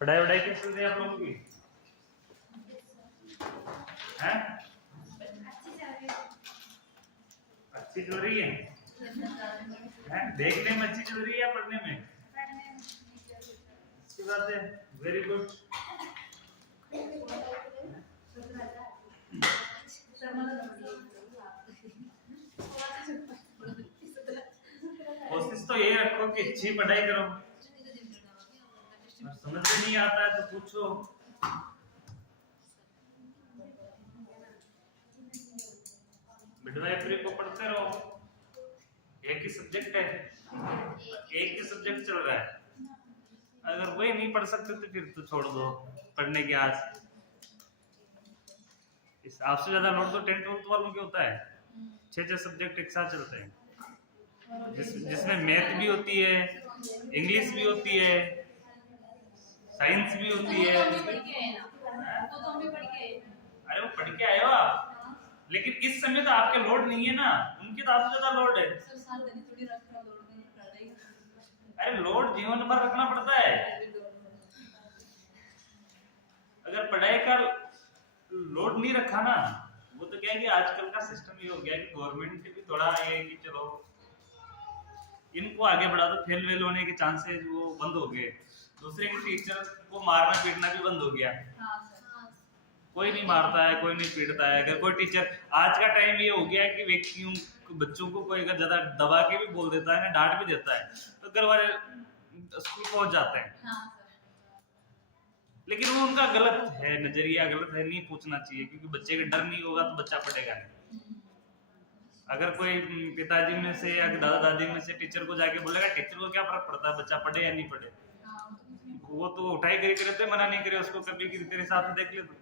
पढ़ाई वढ़ाई कैसे चल रही है आप लोगों की? हैं? अच्छी चल रही है? देखने में अच्छी चल रही है या पढ़ने में? अच्छी बात है, वेरी गुड। कोशिश तो यही रखो कि अच्छी पढ़ाई करो। समझ में नहीं आता है तो पूछो। मिडवाइफरी को पढ़ते रहो, एक ही सब्जेक्ट है, एक ही सब्जेक्ट चल रहा है। अगर वही नहीं पढ़ सकते तो फिर तो छोड़ दो पढ़ने की आस। इस आपसे ज्यादा लोड तो 10th 12th वालों के होता है। 6 सब्जेक्ट एक साथ चलते हैं, जिसमें मैथ भी होती है, इंग्लिश भी होती है, साइंस भी होती है। अरे वो पढ़ के आए हो आप, लेकिन इस समय तो आपके लोड नहीं है ना, उनके तो आपसे ज्यादा लोड है। अरे लोड जीवन भर रखना पड़ता है। अगर पढ़ाई का लोड नहीं रखा ना, वो तो क्या है कि आजकल का सिस्टम ये हो गया है कि गवर्नमेंट भी थोड़ा ये है कि चलो इनको आगे बढ़ा दो, फेल वेल होने के चांसेस वो बंद हो गए। दूसरे के टीचर को मारना पीटना भी बंद हो गया। कोई नहीं मारता है, कोई नहीं पीटता है। अगर कोई टीचर, आज का टाइम ये हो गया है कि व्यक्तियों बच्चों को कोई अगर ज्यादा दबा के भी बोल देता है ना, डांट भी देता है, तो घर वाले स्कूल पहुंच जाते हैं। लेकिन वो उनका गलत है, नजरिया गलत है, नहीं पूछना चाहिए, क्योंकि बच्चे का डर नहीं होगा तो बच्चा पढ़ेगा नहीं। अगर कोई पिताजी में से या दादा दादी में से टीचर को जाके बोलेगा, टीचर को क्या फर्क पड़ता है बच्चा पढ़े या नहीं पढ़े, वो तो उठाई करी करे, मना नहीं करे उसको, कभी कि तेरे साथ देख ले। तो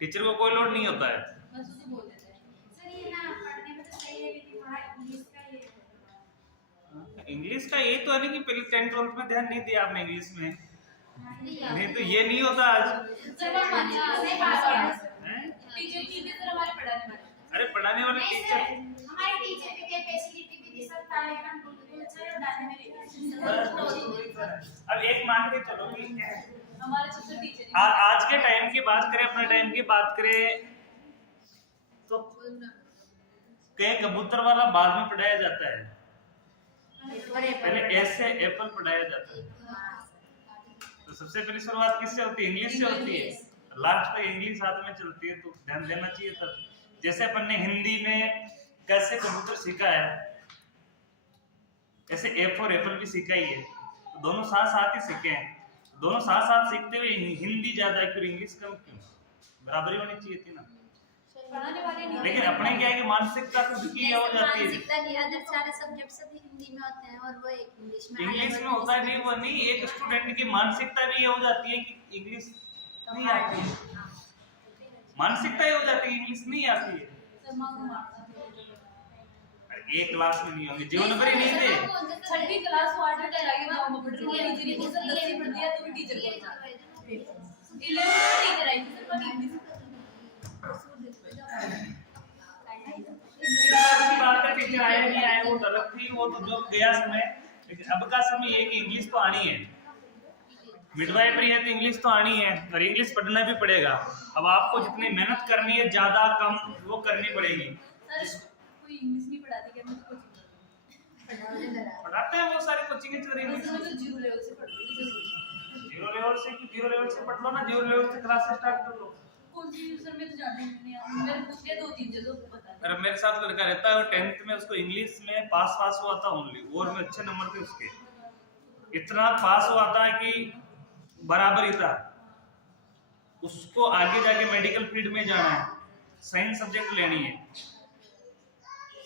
टीचर को कोई लोड नहीं होता है। इंग्लिश का यही तो है नहीं कि पहले 10th 12th में ध्यान नहीं दिया आपने इंग्लिश में, नहीं तो ये नहीं होता आज। अरे पढ़ाने वाले टीचर, हमारे टीचर की फैसिलिटी भी दी, सब ताले का बिल्कुल अच्छा है, डालने में। अब एक मान के चलो कि हमारे सबसे टीचर आज के टाइम की बात करें, अपने टाइम की बात करें, तो कहीं कबूतर वाला बाद में पढ़ाया जाता है, पहले ऐसे एप्पल पढ़ाया जाता है। तो सबसे पहले शुरुआत किससे होती है? इंग्लिश से होती है, लास्ट तक इंग्लिश हाथ में चलती है, तो ध्यान देना चाहिए। तब जैसे अपन ने हिंदी में कैसे कबूतर सीखा है, ऐसे ए फॉर एप्पल भी सीखा ही है। तो दोनों साथ साथ ही सीखे हैं, दोनों साथ साथ सीखते हुए हिंदी ज्यादा है, फिर इंग्लिश कम क्यों? बराबरी होनी चाहिए थी ना। लेकिन अपने क्या है कि मानसिकता तो दुखी हो जाती है। सारे सब्जेक्ट सब हिंदी में होते हैं और वो एक इंग्लिश में होता है। नहीं, वो नहीं, एक स्टूडेंट की मानसिकता भी ये हो जाती है कि इंग्लिश नहीं आती है, मानसिकता ये हो जाती है इंग्लिश नहीं आती है। एक क्लास में नहीं होंगे, जीवन भर ही नहीं थे। 6वीं क्लास 8वीं तक आगे गांव में पढ़ रही है, टीचर को सब 10वीं पढ़ दिया तो भी टीचर को 11वीं में टीचर आई थी सिर्फ इंग्लिश बात है। टीचर आए नहीं आए वो अलग थी, वो तो जो गया समय। लेकिन अब का समय ये कि इंग्लिश तो आनी है, मिडवाइफरी है तो इंग्लिश तो आनी है, और इंग्लिश पढ़ना भी पड़ेगा। अब आपको जितनी मेहनत करनी है, ज्यादा कम वो करनी पड़ेगी। कोई इंग्लिश नहीं पढ़ाती क्या? मुझे कोचिंग पढ़ाते हैं, वो सारी कोचिंग चल रही है। तो जीरो लेवल से पढ़ लो, जीरो लेवल से पढ़ लो ना, जीरो लेवल से क्लास स्टार्ट कर लो। कौन सी सर में तो जानती नहीं है, मेरे पूछे 2-3 जगह बता। अरे मेरे साथ लड़का रहता है, 10th में उसको इंग्लिश में पास हुआ था ओनली, और में अच्छे नंबर थे उसके, इतना पास हुआ था कि बराबर ही था। उसको आगे जाके मेडिकल फील्ड में जाना है, साइंस सब्जेक्ट लेनी है,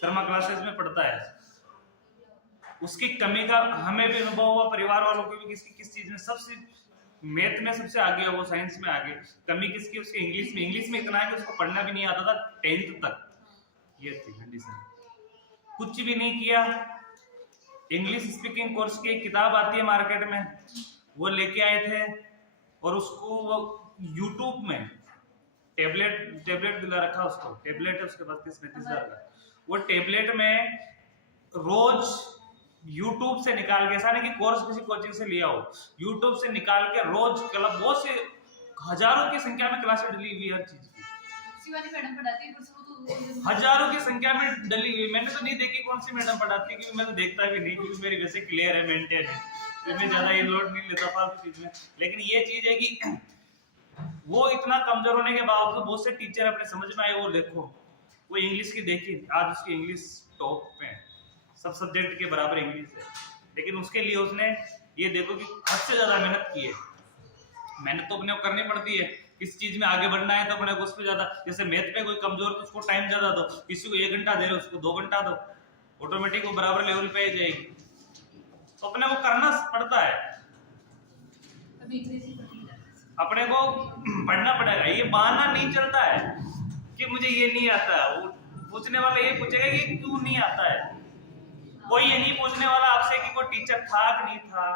शर्मा क्लासेस में पढ़ता है। उसकी कमी का हमें भी अनुभव हुआ, परिवार वालों को भी, किस चीज में सबसे मैथ में सबसे आगे है वो, साइंस में आगे। कमी किसकी? उसकी इंग्लिश में इतना है कि उसको पढ़ना भी नहीं आता था 10th तक, ये थी कंडीशन। कुछ भी नहीं किया। इंग्लिश स्पीकिंग कोर्स की एक किताब आती है मार्केट में, वो लेके आए थे, और उसको वो यूट्यूब में टेबलेट दिला रखा उसको, टेबलेट है उसके पास 30-35 हज़ार का। वो टेबलेट में रोज यूट्यूब से निकाल के, ऐसा नहीं कि कोर्स किसी कोचिंग से लिया हो, यूट्यूब से निकाल के रोज क्लब बहुत से हजारों की संख्या में क्लासेस डली हुई है हर चीज की, शिवानी मैडम पढ़ाती है, पर वो तो हजारों की संख्या में डली हुई। मैंने तो नहीं देखी कौन सी मैडम पढ़ाती है, क्योंकि मैं तो देखता भी नहीं, क्योंकि मेरी वैसे क्लियर है, मेंटेन है, तो मैं ज्यादा ये लोड नहीं लेता फालतू चीज में। लेकिन ये चीज है कि वो इतना कमजोर होने के बावजूद बहुत से टीचर अपने समझ में आए। वो देखो, वो इंग्लिश की देखी, आज उसकी इंग्लिश टॉप पे है, सब सब्जेक्ट के बराबर इंग्लिश है, लेकिन उसके लिए उसने ये देखो कि हद से ज्यादा मेहनत की है। मेहनत तो अपने को करनी पड़ती है, किसी चीज में आगे बढ़ना है तो अपने को उस पर ज्यादा, जैसे मैथ पे कोई कमजोर तो उसको टाइम ज्यादा दो, किसी को 1 घंटा दे रहे उसको 2 घंटा दो, ऑटोमेटिक वो बराबर लेवल पे आ जाएगी। तो अपने को करना पड़ता है, अभी अंग्रेजी पढ़ती है। अपने को पढ़ना पड़ेगा। ये बहाना नहीं चलता है कि मुझे ये नहीं आता, वो पूछने वाला ये पूछेगा कि क्यों नहीं आता है, कोई ये नहीं पूछने वाला आपसे कि कोई टीचर था कि नहीं था,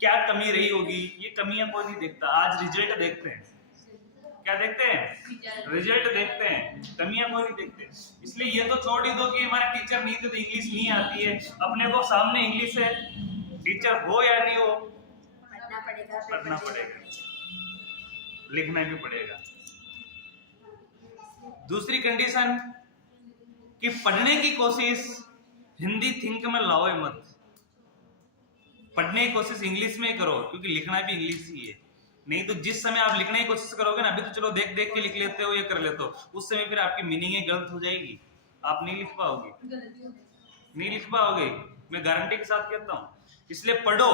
क्या कमी रही होगी। ये कमियां कोई नहीं देखता, आज रिजल्ट देखते हैं, क्या देखते हैं, रिजल्ट देखते हैं, कमियां कोई नहीं देखते। इसलिए ये तो छोड़ ही दो कि हमारे टीचर नहीं थे तो इंग्लिश नहीं आती है, अपने को सामने इंग्लिश है, टीचर हो या नहीं हो पढ़ना पड़ेगा, लिखना भी पड़ेगा। दूसरी कंडीशन कि पढ़ने की कोशिश हिंदी थिंक में लाओ मत, पढ़ने की कोशिश इंग्लिश में ही करो, क्योंकि लिखना भी इंग्लिश ही है। नहीं तो जिस समय आप लिखने की कोशिश करोगे ना, अभी तो चलो देख देख के लिख लेते हो, ये कर लेते हो, उस समय फिर आपकी मीनिंग गलत हो जाएगी, आप नहीं लिख पाओगे, नहीं लिख पाओगे, मैं गारंटी के साथ कहता हूं। इसलिए पढ़ो,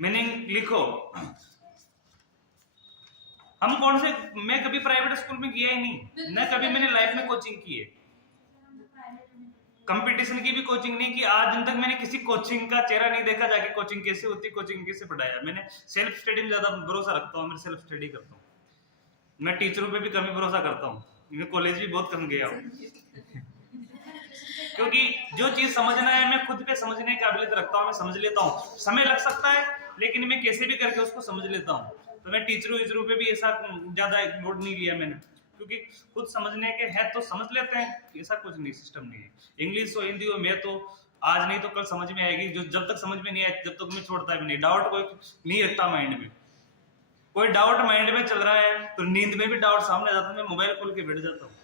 मीनिंग लिखो। हम कौन से, मैं कभी प्राइवेट स्कूल में गया ही नहीं, न कभी मैंने लाइफ में कोचिंग की है, कंपटीशन की भी कोचिंग नहीं की, आज दिन तक मैंने किसी कोचिंग का चेहरा नहीं देखा जाके कोचिंग कैसे होती, कोचिंग कैसे पढ़ाया। मैंने सेल्फ स्टडी में ज्यादा भरोसा रखता हूँ, मैं सेल्फ स्टडी करता हूँ, मैं टीचरों पे भी कम ही भरोसा करता हूँ, मैं कॉलेज भी बहुत कम गया हूँ क्योंकि जो चीज समझना है मैं खुद पे समझने की काबिलियत रखता हूँ, मैं समझ लेता हूँ, समय लग सकता है लेकिन मैं कैसे भी करके उसको समझ लेता हूँ। तो मैं टीचरों पे भी ऐसा ज्यादा लोड नहीं लिया मैंने, क्योंकि खुद समझने के है तो समझ लेते हैं, ऐसा कुछ नहीं, सिस्टम नहीं है। इंग्लिश हो, हिंदी हो, मैं तो आज नहीं तो कल समझ में आएगी, जो जब तक समझ में नहीं आए जब तक मैं छोड़ता भी नहीं। डाउट कोई नहीं रखता माइंड में, कोई डाउट माइंड में चल रहा है तो नींद में भी डाउट सामने जाता है, मैं मोबाइल खोल के बैठ जाता हूँ,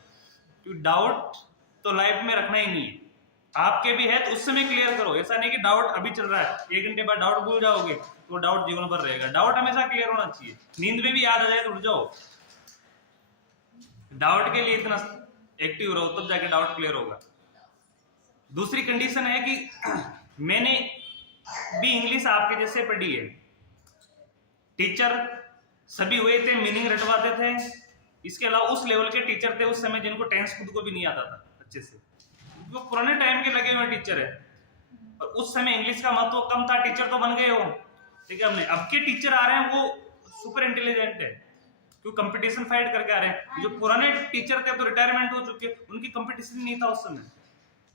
क्योंकि डाउट तो लाइफ में रखना ही नहीं है। आपके भी है तो उस समय क्लियर करो, ऐसा नहीं कि डाउट अभी चल रहा है 1 घंटे बाद डाउट भूल जाओगे तो डाउट जीवन भर रहेगा। डाउट हमेशा क्लियर होना चाहिए, नींद में भी याद आ जाए तो उठ जाओ, डाउट के लिए इतना एक्टिव रहो तब जाके डाउट क्लियर होगा। दूसरी कंडीशन है कि मैंने भी इंग्लिश आपके जैसे पढ़ी है, टीचर सभी हुए थे, मीनिंग रटवाते थे, इसके अलावा उस लेवल के टीचर थे उस समय जिनको टेंस खुद को भी नहीं आता था अच्छे से, वो पुराने टाइम के लगे हुए टीचर है, और उस समय इंग्लिश का महत्व कम था, टीचर तो बन गए हो, ठीक है। हमने अब के टीचर आ रहे हैं वो सुपर इंटेलिजेंट है, क्यों कंपटीशन फाइट करके आ रहे हैं। जो पुराने टीचर थे तो रिटायरमेंट हो चुके, उनकी कंपटीशन नहीं था उस समय।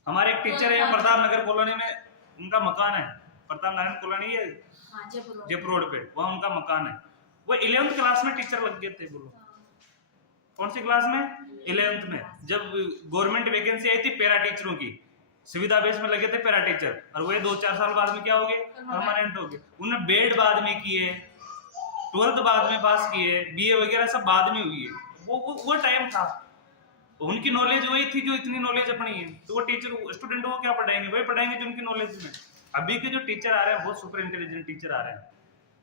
हमारे एक टीचर है प्रताप नगर कॉलोनी में, उनका मकान है, प्रताप नारायण कॉलोनी है जयपुर रोड पे, वहां उनका मकान है। वो 11th क्लास में टीचर लग गए थे। बोलो कौन सी क्लास में? 11th में, जब गवर्नमेंट वैकेंसी आई थी पैरा टीचरों की, सुविधा बेस में लगे थे पैरा टीचर, और वो 2-4 साल बाद में क्या हो गए, परमानेंट हो गए। उन्होंने बेड बाद में किए, 12th बाद में पास किए, बीए वगैरह सब बाद में हुई है। वो टाइम था, उनकी नॉलेज वही थी जो इतनी नॉलेज अपनी है, तो वो टीचर स्टूडेंट को क्या पढ़ाएंगे, वही पढ़ाएंगे जो उनकी नॉलेज में। अभी के जो टीचर आ रहे हैं बहुत सुपर इंटेलिजेंट टीचर आ रहे हैं,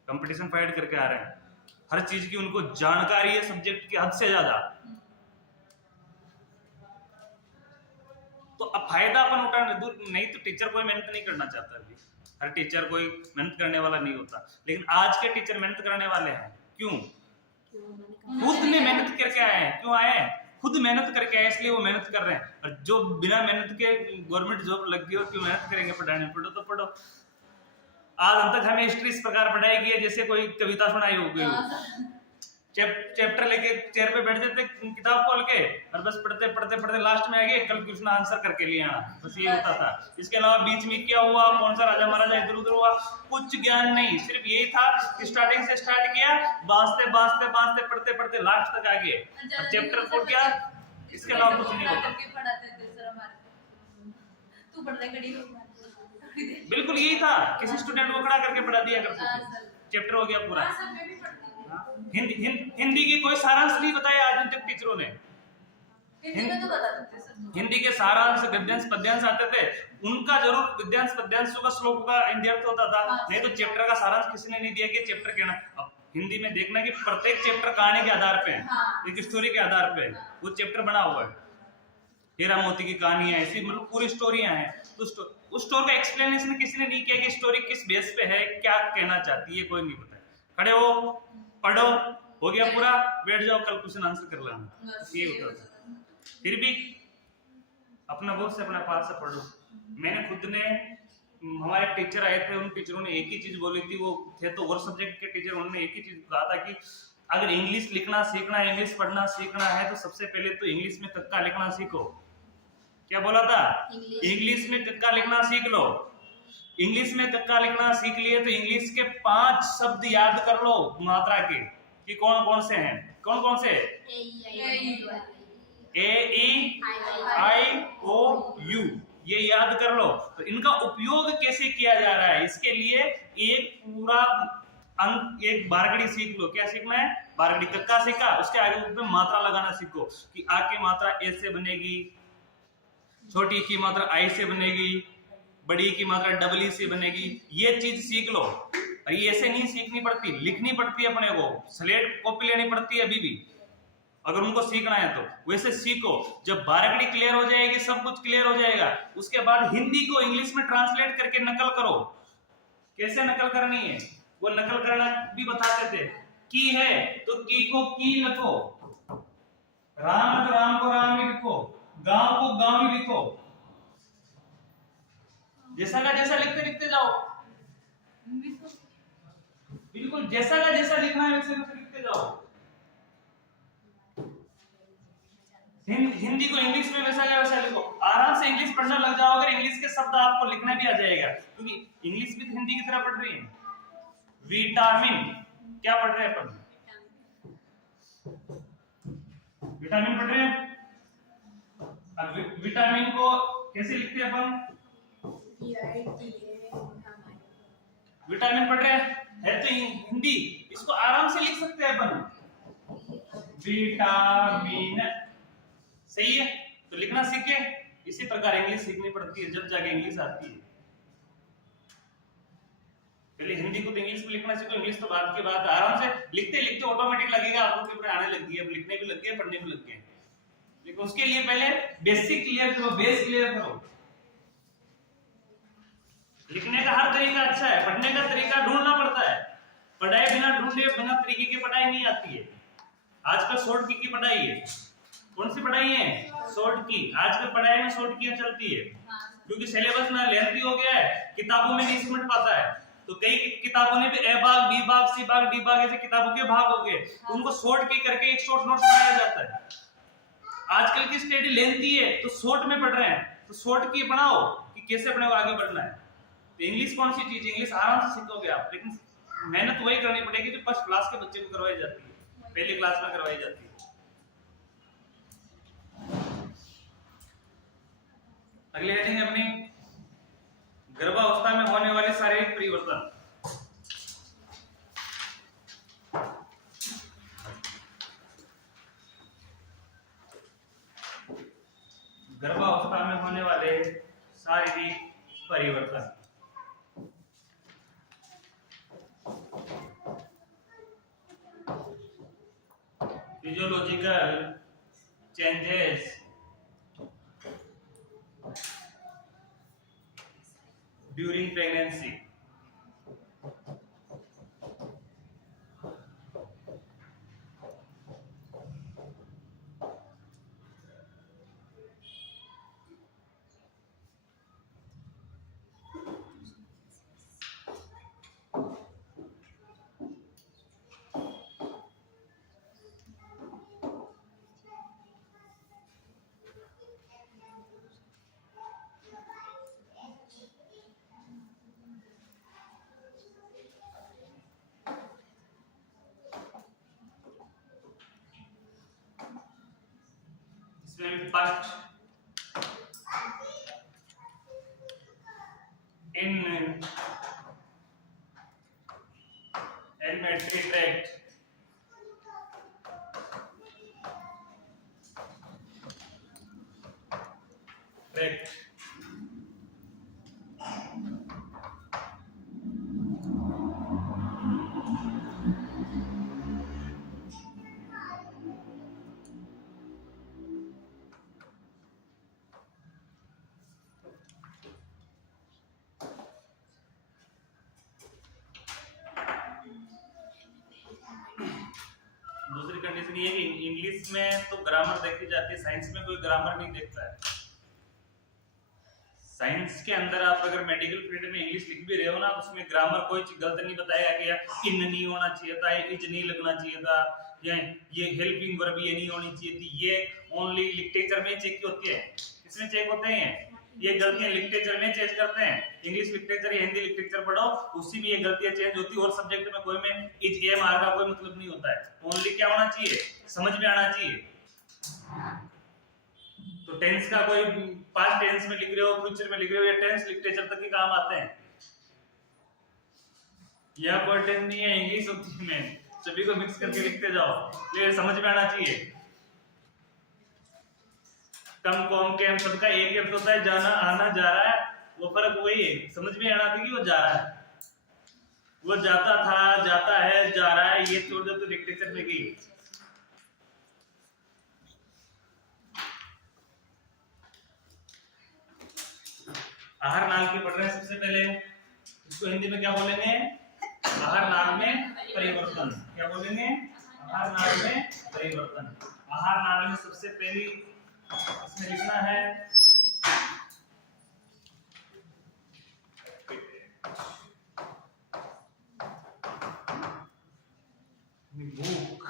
कंपटीशन फाइट करके आ रहे हैं, हर चीज की उनको जानकारी है, सब्जेक्ट की हद से ज्यादा। तो अब फायदा अपन उठाने नहीं तो टीचर कोई मेहनत नहीं करना चाहता, अभी हर टीचर कोई मेहनत करने वाला नहीं होता, लेकिन आज के टीचर मेहनत करने वाले हैं। क्यों? खुद ने मेहनत करके आए हैं। क्यों आए हैं? खुद मेहनत करके आए, इसलिए वो मेहनत कर रहे हैं। और जो बिना मेहनत के गवर्नमेंट जॉब लग गई और क्यों मेहनत करेंगे पढ़ाने, पढ़ो तो पढ़ो। आज तक हमें हिस्ट्री इस प्रकार पढ़ाई गई है जैसे कोई कविता सुनाई हो गई, चैप्टर लेके चेयर पे बैठ जाते किताब खोल के, और बस पढ़ते पढ़ते पढ़ते लास्ट में आ गए कल क्वेश्चन आंसर करके लिए आना, बस ये होता था। इसके अलावा बीच में क्या हुआ, कौन सा राजा महाराजा इधर उधर हुआ, कुछ ज्ञान नहीं, सिर्फ यही था कि स्टार्टिंग से स्टार्ट किया, बांसते बांसते बांसते पढ़ते पढ़ते लास्ट तक आ गए, और चैप्टर खोल गया, इसके अलावा कुछ नहीं होता। तू पढ़ रहा घड़ी बिल्कुल यही था, किसी स्टूडेंट को खड़ा करके पढ़ा दिया करते हाँ, थे, सर। चैप्टर हो गया पूरा। हाँ, सर, मैं भी पढ़ती हूँ। हिंदी की कोई सारांश नहीं बताया आज तक टीचरों ने। हिंदी में तो बता देते हैं, सर। हिंदी के सारांश, गद्यांश, पद्यांश आते थे, उनका जरूर गद्यांश पद्यांश का श्लोक का इंद्यर्थ होता था, नहीं तो चैप्टर का सारांश किसी ने नहीं दिया कि चैप्टर कहना। अब हिंदी में देखना कि प्रत्येक चैप्टर कहानी के आधार पे है, हाँ। एक स्टोरी के आधार पे वो चैप्टर बना हुआ है। हीरा मोती की कहानी है, ऐसी मतलब पूरी स्टोरियां हैं, तो उस स्टोरी का एक्सप्लेनेशन किसी ने नहीं किया कि स्टोरी किस बेस पे है, क्या कहना चाहती है, कोई नहीं बताया। खड़े हो, पढ़ो, हो गया पूरा, बैठ जाओ, कल क्वेश्चन आंसर कर लेना, ये होता था। फिर भी अपना बुक से अपना पास से पढ़ो। मैंने खुद ने, हमारे टीचर आए थे, उन टीचरों ने एक ही चीज बोली थी, वो थे तो और सब्जेक्ट के टीचर, उन्होंने एक ही चीज कहा था कि अगर इंग्लिश लिखना सीखना है, इंग्लिश पढ़ना सीखना है, तो सबसे पहले तो इंग्लिश में कक्का लिखना सीखो। क्या बोला था? इंग्लिश में कक्का लिखना सीख लो। इंग्लिश में कक्का लिखना सीख लिए तो इंग्लिश के 5 शब्द याद कर लो मात्रा के, कि कौन कौन से हैं, कौन कौन से? A-E-I-O-U, ये याद कर लो। तो इनका उपयोग कैसे किया जा रहा है, इसके लिए एक पूरा अंक, एक बारगड़ी सीख लो। क्या सीखना है? बारगड़ी। कक्का सीखा, उसके आगे ऊपर मात्रा लगाना सीखो, कि आ की मात्रा ए से बनेगी, छोटी की मात्रा आई से बनेगी, बड़ी की मात्रा डबल ई से बनेगी। ये चीज सीख लो। और ये ऐसे नहीं सीखनी पड़ती, लिखनी पड़ती है अपने को, स्लेट कॉपी लेनी पड़ती है अभी भी, अगर उनको सीखना है तो वैसे सीखो। जब बारगड़ी क्लियर हो जाएगी, सब कुछ क्लियर हो जाएगा, उसके बाद हिंदी को इंग्लिश में ट्रांसलेट करके नकल करो। कैसे नकल करनी है वो नकल करना भी बताते थे। की है तो की को की लिखो, राम है तो राम को राम ही लिखो, गांव को गांव ही लिखो। जैसा का जैसा लिखते लिखते जाओ, बिल्कुल जैसा का जैसा लिखना है वैसे वैसे लिखते जाओ। हिंदी को इंग्लिश में वैसा का वैसा लिखो, आराम से इंग्लिश पढ़ना लग जाओ। अगर इंग्लिश के शब्द आपको लिखना भी आ जाएगा, क्योंकि इंग्लिश भी तो हिंदी की तरह पढ़ रही है। विटामिन, क्या पढ़ रहे हैं अपन? विटामिन पढ़ रहे हैं। अब विटामिन को कैसे लिखते हैं अपन? विटामिन पढ़ रहे हैं, है तो हिंदी, इसको आराम से लिख सकते हैं अपन, विटामिन। सही है, तो लिखना सीखे। इसी प्रकार इंग्लिश सीखनी पड़ती है, जब जाके इंग्लिश आती है। पहले हिंदी को तो इंग्लिश में लिखना सीखो, इंग्लिश तो बाद की बात। आराम से लिखते लिखते ऑटोमेटिक लगेगा आपको कि आने लग गई है, अब लिखने भी लग गए, पढ़ने भी लग गए। लेकिन उसके लिए पहले बेसिक क्लियर करो, बेस क्लियर करो। लिखने का हर तरीका अच्छा है, पढ़ने का तरीका ढूंढना पड़ता है। पढ़ाई बिना ढूंढे, बिना तरीके की पढ़ाई नहीं आती है। आजकल शॉर्ट की पढ़ाई है। कौन सी पढ़ाई है? शॉर्ट की। आजकल पढ़ाई में शॉर्ट की चलती है, क्योंकि सिलेबस ना लेंथी हो गया है, किताबों में नहीं समझ पाता है। तो कई किताबों ने भी ए भाग, बी भाग, सी भाग, डी भाग, ऐसे किताबों के भाग हो गए, तो उनको शॉर्ट की करके एक शॉर्ट नोट्स बनाया जाता है। आजकल की स्टडी लेंथी है, तो शॉर्ट में पढ़ रहे हैं, तो शॉर्ट की बनाओ कि कैसे अपने को आगे बढ़ना है। तो इंग्लिश कौन सी चीज, इंग्लिश आराम से सीखोगे आप, लेकिन मेहनत वही करनी पड़ेगी जो फर्स्ट क्लास के बच्चे को करवाई जाती है, पहली क्लास में करवाई जाती है। अगली हेडिंग है अपनी, गर्भावस्था में होने वाले शारीरिक परिवर्तन। गर्भावस्था में होने वाले शारीरिक परिवर्तन। Physiological changes during pregnancy. First in alimentary tract दूसरी कंडीशन ये है कि इंग्लिश में तो ग्रामर देखी जाती है, साइंस में कोई ग्रामर नहीं देखता है। साइंस के अंदर आप अगर मेडिकल फील्ड में इंग्लिश लिख भी रहे हो ना, तो उसमें ग्रामर कोई गलत नहीं बताएगा कि यार इन नहीं होना चाहिए था, इज नहीं लगना चाहिए था, या ये हेल्पिंग वर्ब ये नहीं होनी चाहिए थी। ये ओनली लिटरेचर में चेक होती है, इसमें चेक होते हैं। ये गलतियां लिटरेचर में चेक करते हैं। इंग्लिश लिटरेचर या हिंदी लिटरेचर पढ़ो, उसी में ये गलतियां चेंज होती है। और सब्जेक्ट में कोई में इज एम आर का कोई मतलब नहीं होता है। ओनली क्या होना चाहिए, समझ में आना चाहिए। तो टेंस का कोई पास्ट टेंस में लिख रहे हो, फ्यूचर में लिख रहे हो, या टेंस लिटरेचर तक ही काम आते हैं। यह कोई टेंस नहीं है, इंग्लिश होती है में सभी को मिक्स करके लिखते जाओ, लेकिन समझ में आना चाहिए। कम कॉम के सबका एक अर्थ होता है, जाना आना जा रहा है, वो फर्क वही है। समझ में आना चाहिए कि वो जा रहा है, वो जाता था, जाता है, जा रहा है, ये छोड़ दो तो लिटरेचर में गई। आहार नाल की पढ़ रहे हैं सबसे पहले, इसको हिंदी में क्या बोलेंगे, आहार नाल में परिवर्तन। क्या बोलेंगे, आहार नाल में परिवर्तन। आहार नाल में सबसे पहली इसमें लिखना है भूख।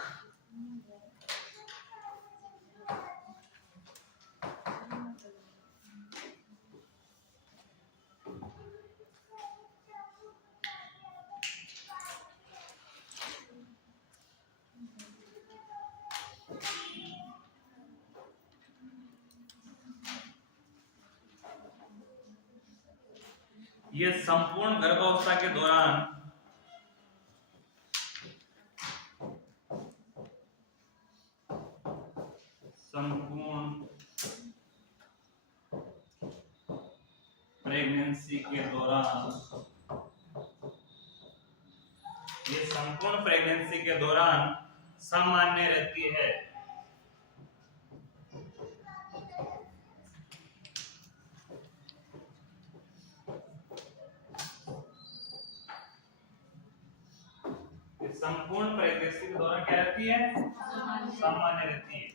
ये संपूर्ण गर्भावस्था के दौरान प्रेगनेंसी के दौरान, ये संपूर्ण प्रेगनेंसी के दौरान सामान्य रहती है। संपूर्ण प्रेगनेंसी के दौरान क्या रहती है, सामान्य रहती है।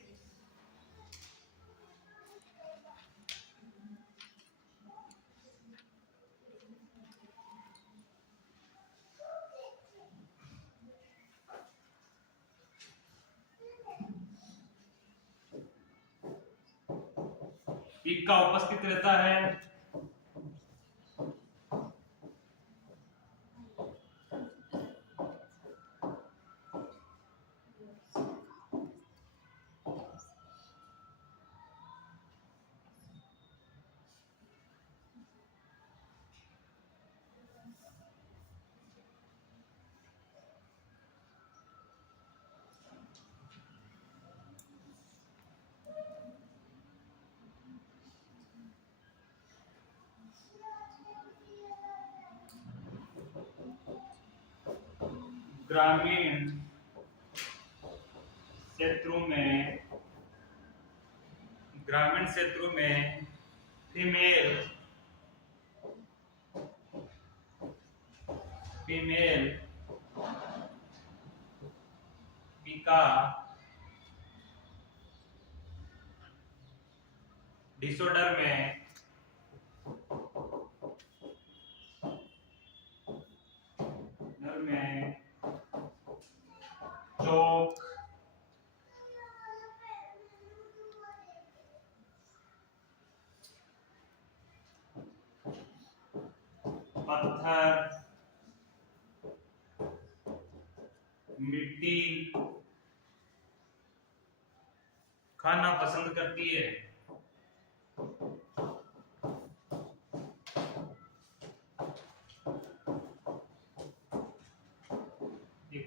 पीक का उपस्थित रहता है। ग्रामीण क्षेत्रों में, ग्रामीण क्षेत्रों में फीमेल पिका डिसऑर्डर में चौक, पत्थर, मिट्टी खाना पसंद करती है।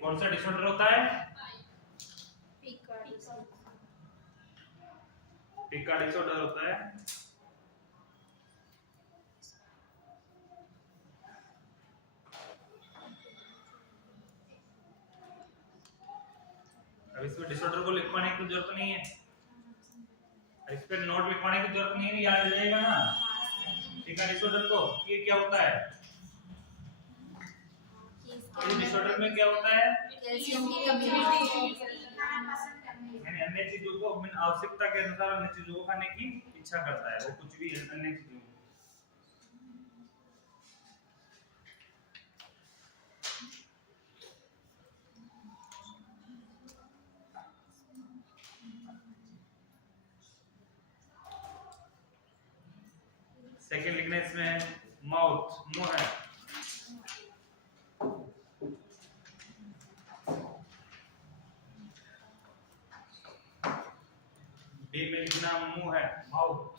कौन सा डिसऑर्डर होता है? पिका डिसऑर्डर होता है। अब इसमें डिसऑर्डर को लिखवाने की जरूरत नहीं है, इस पे नोट लिखवाने की जरूरत नहीं है, याद आ जाएगा ना पिका डिसऑर्डर को। ये क्या होता है? इस डिसऑर्डर में क्या होता है? कैल्शियम की कमी, यानी अन्य चीजों को अपनी आवश्यकता के अनुसार अन्य चीजों को खाने की इच्छा करता है, वो कुछ भी अन्य चीजों को। सेकंड लिखना है इसमें माउथ, मुंह है। बी में लिखना मुंह है, माउथ।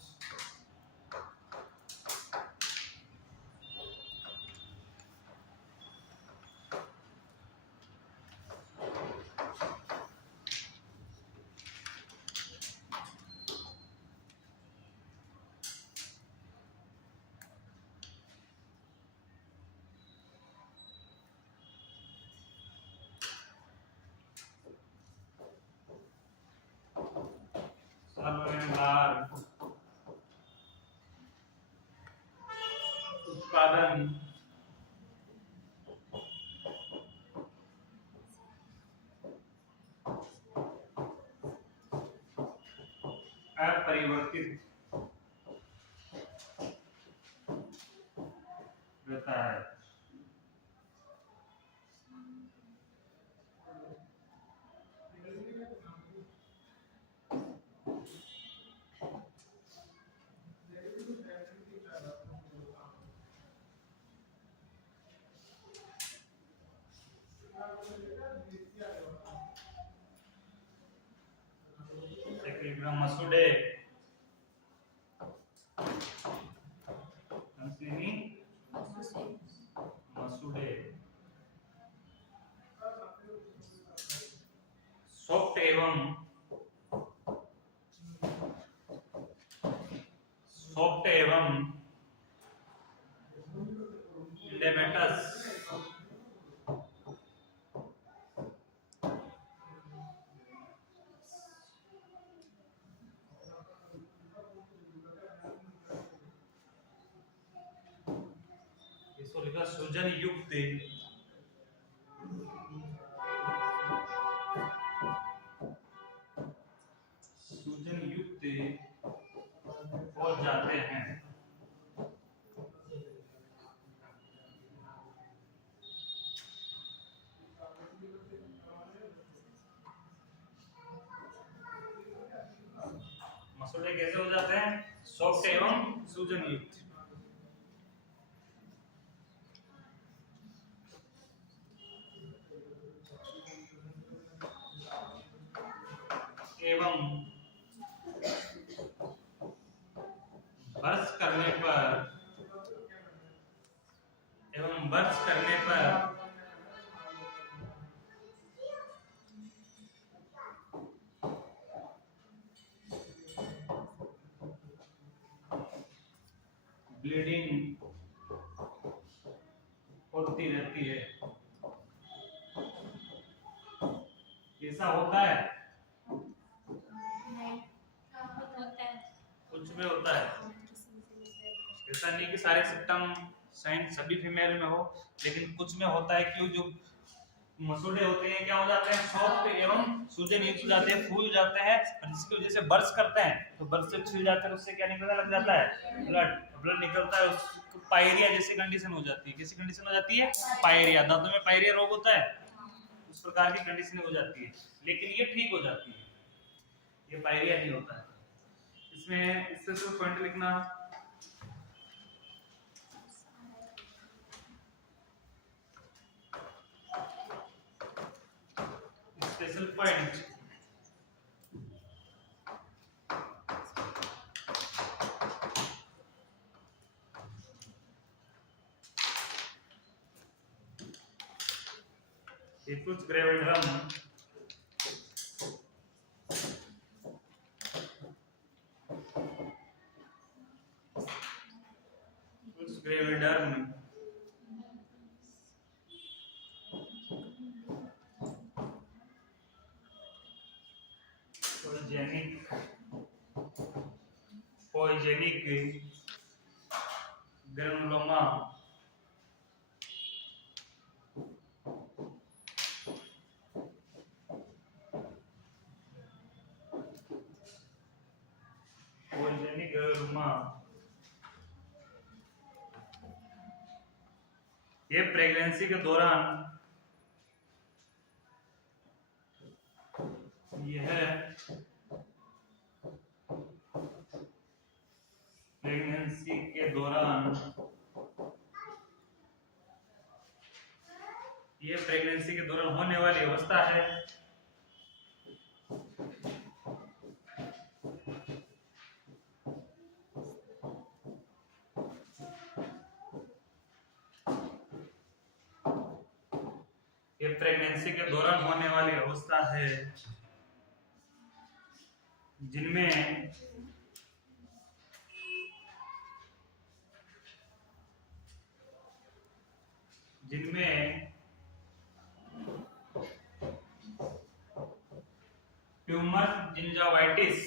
उत्पादन, अपरिवर्तित रहता है। मसूड़े, मसूड़े। सॉफ्ट एवं लेमेटस, इसको लिखा सूजन युक्त, सूजन युक्त हो जाते हैं। मसूड़े कैसे हो जाते हैं? सॉफ्ट एवं सूजन युक्त। एवं बर्स करने पर ब्लीडिंग होती रहती है। ऐसा होता है? कुछ में होता है, ऐसा नहीं कि सारे सिम्टम साइन सभी फीमेल में हो, लेकिन कुछ में होता है। क्यों? जो मसूड़े होते हैं क्या हो जाते हैं? सॉफ्ट एवं सूजन युक्त हो जाते हैं, फूल जाते हैं, और जिसकी वजह से बर्स करते हैं, तो बर्स से छिल जाते हैं, उससे क्या निकलने लग जाता है? ब्लड निकलता है, उसको पायरिया जैसी कंडीशन हो जाती है। कैसी कंडीशन हो जाती है? पायरिया। दांतों में पायरिया रोग होता है, उस प्रकार की कंडीशन हो जाती है, लेकिन ये ठीक हो जाती है, ये पायरिया नहीं होता है। इसमें स्पेशल पॉइंट लिखना, special point Diffuse gravidarum. Diffuse gravidarum. Poigenic granuloma. Poigenic granuloma. ये प्रेगनेंसी के दौरान यह प्रेगनेंसी के दौरान ये प्रेगनेंसी के दौरान होने वाली अवस्था है। ये प्रेगनेंसी के दौरान होने वाली अवस्था है जिनमें ट्यूमर जिंजावाइटिस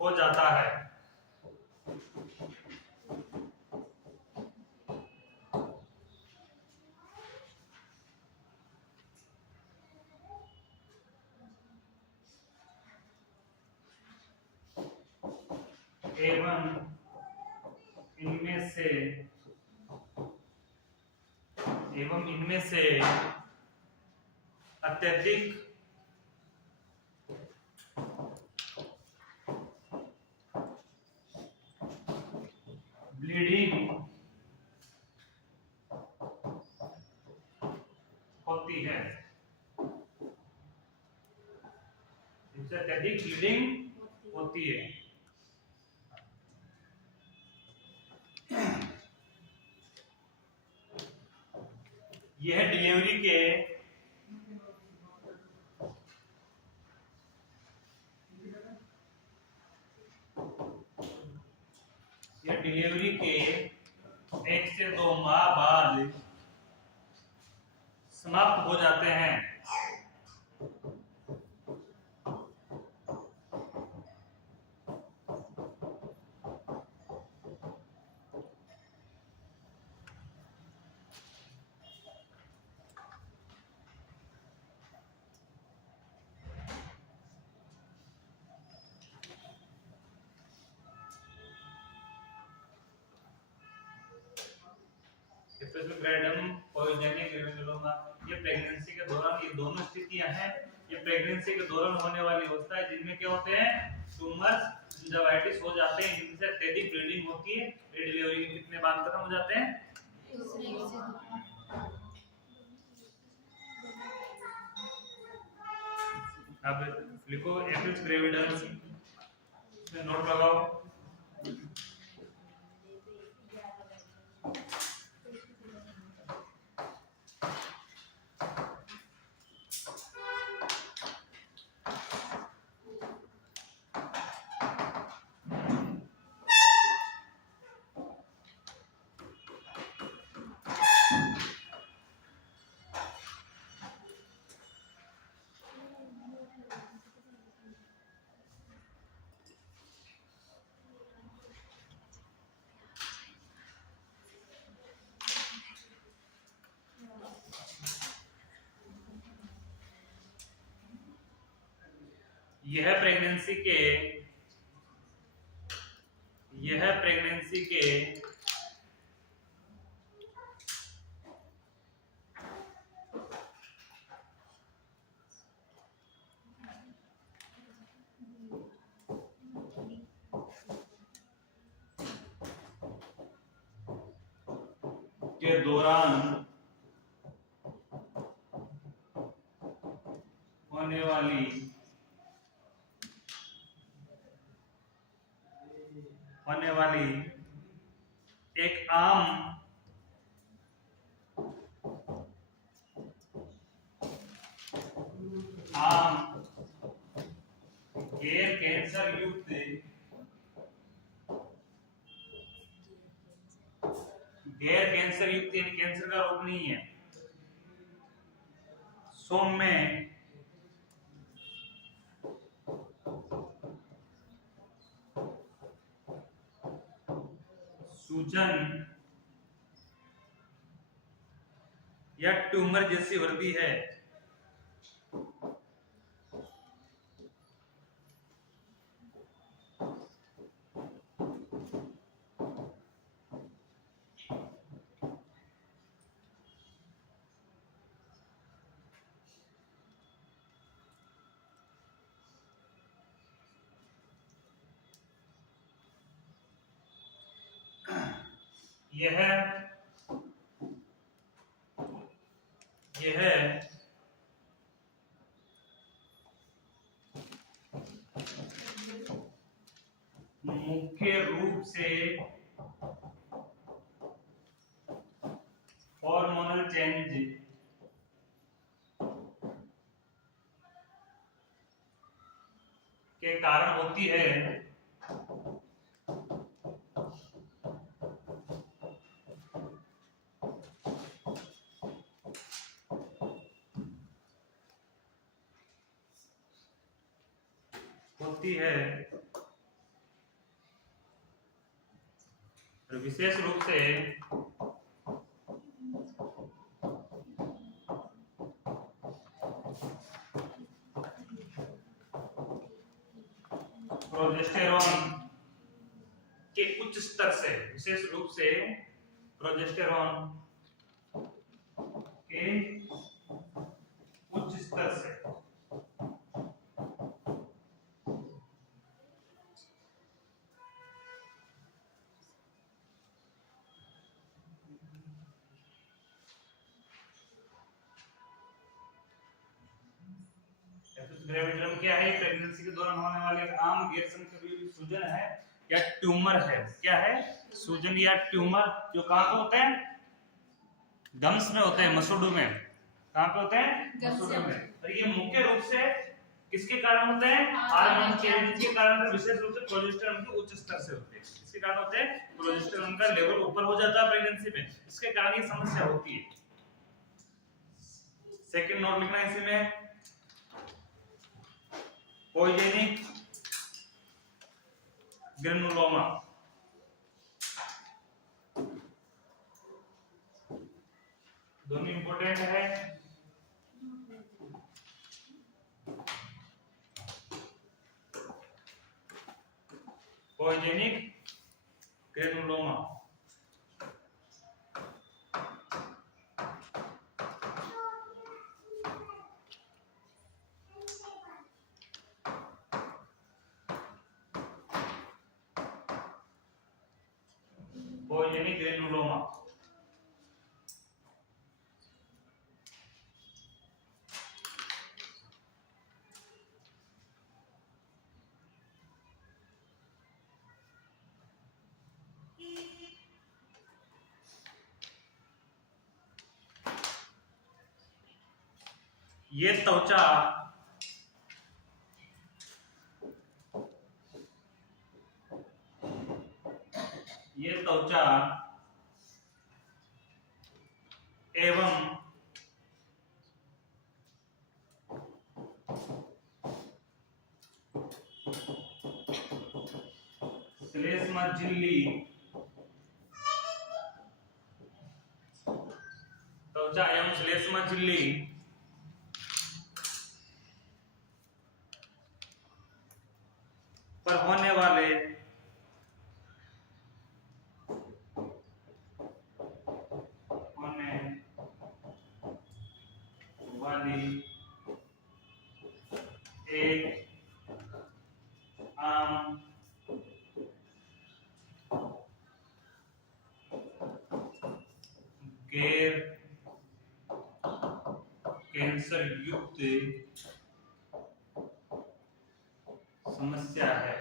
हो जाता है। एवं इनमें से अत्यधिक ब्लीडिंग होती है। इससे अत्यधिक ब्लीडिंग होती है। यह डिलीवरी के एक से 2 माह बाद समाप्त हो जाते हैं। ग्रेडम पॉइजनिक ग्रेनुलोमा ये प्रेगनेंसी के दौरान ये दोनों स्थितियां हैं। ये प्रेगनेंसी के दौरान होने वाली अवस्था है जिनमें क्या होते हैं ट्यूमर जिंजावाइटिस हो जाते हैं जिनसे अत्यधिक ब्लीडिंग होती है। ये डिलीवरी के कितने बाद खत्म हो जाते हैं? अब लिखो एक्यूट ग्रेविडम में नोट लगाओ। यह प्रेगनेंसी के के दौरान होने वाली एक आम गैर कैंसर युक्त यानी कैंसर का रोग नहीं है, सौम्य सूजन या ट्यूमर जैसी वृद्धि है। यह मुख्य रूप से हार्मोनल चेंज के कारण होती है। और विशेष रूप से प्रोजेस्टेरॉन के उच्च स्तर से, विशेष रूप से प्रोजेस्टेरॉन के उच्च स्तर से ग्रेविडम क्या है? प्रेगनेंसी के दौरान होने वाले एक आम गैर संक्रमणीय सूजन है या ट्यूमर है। क्या है? सूजन या ट्यूमर, जो कहां पे होते हैं? गम्स में होते हैं, मसूड़ों में। कहां पे होते हैं? मसूड़ों में। और ये मुख्य रूप से किसके कारण होते हैं? हार्मोन चेंज के कारण, विशेष रूप से प्रोजेस्टेरॉन के उच्च स्तर से होते हैं। इसके कारण होते हैं प्रोजेस्टेरॉन का लेवल ऊपर हो जाता है प्रेगनेंसी में, इसके कारण ये समस्या होती है। सेकंड नोट लिखना है इसी में, पॉइजेनिक ग्रेनुलोमा। दोनों इंपोर्टेंट है। पॉइजेनिक ग्रेनुलोमा पॉइजेनिक ग्रेनुलोमा ये त्वचा एवं श्लेष्मा झिल्ली, त्वचा एवं श्लेष्मा झिल्ली पर होने वाले एक आम गैर कैंसर युक्त समस्या है।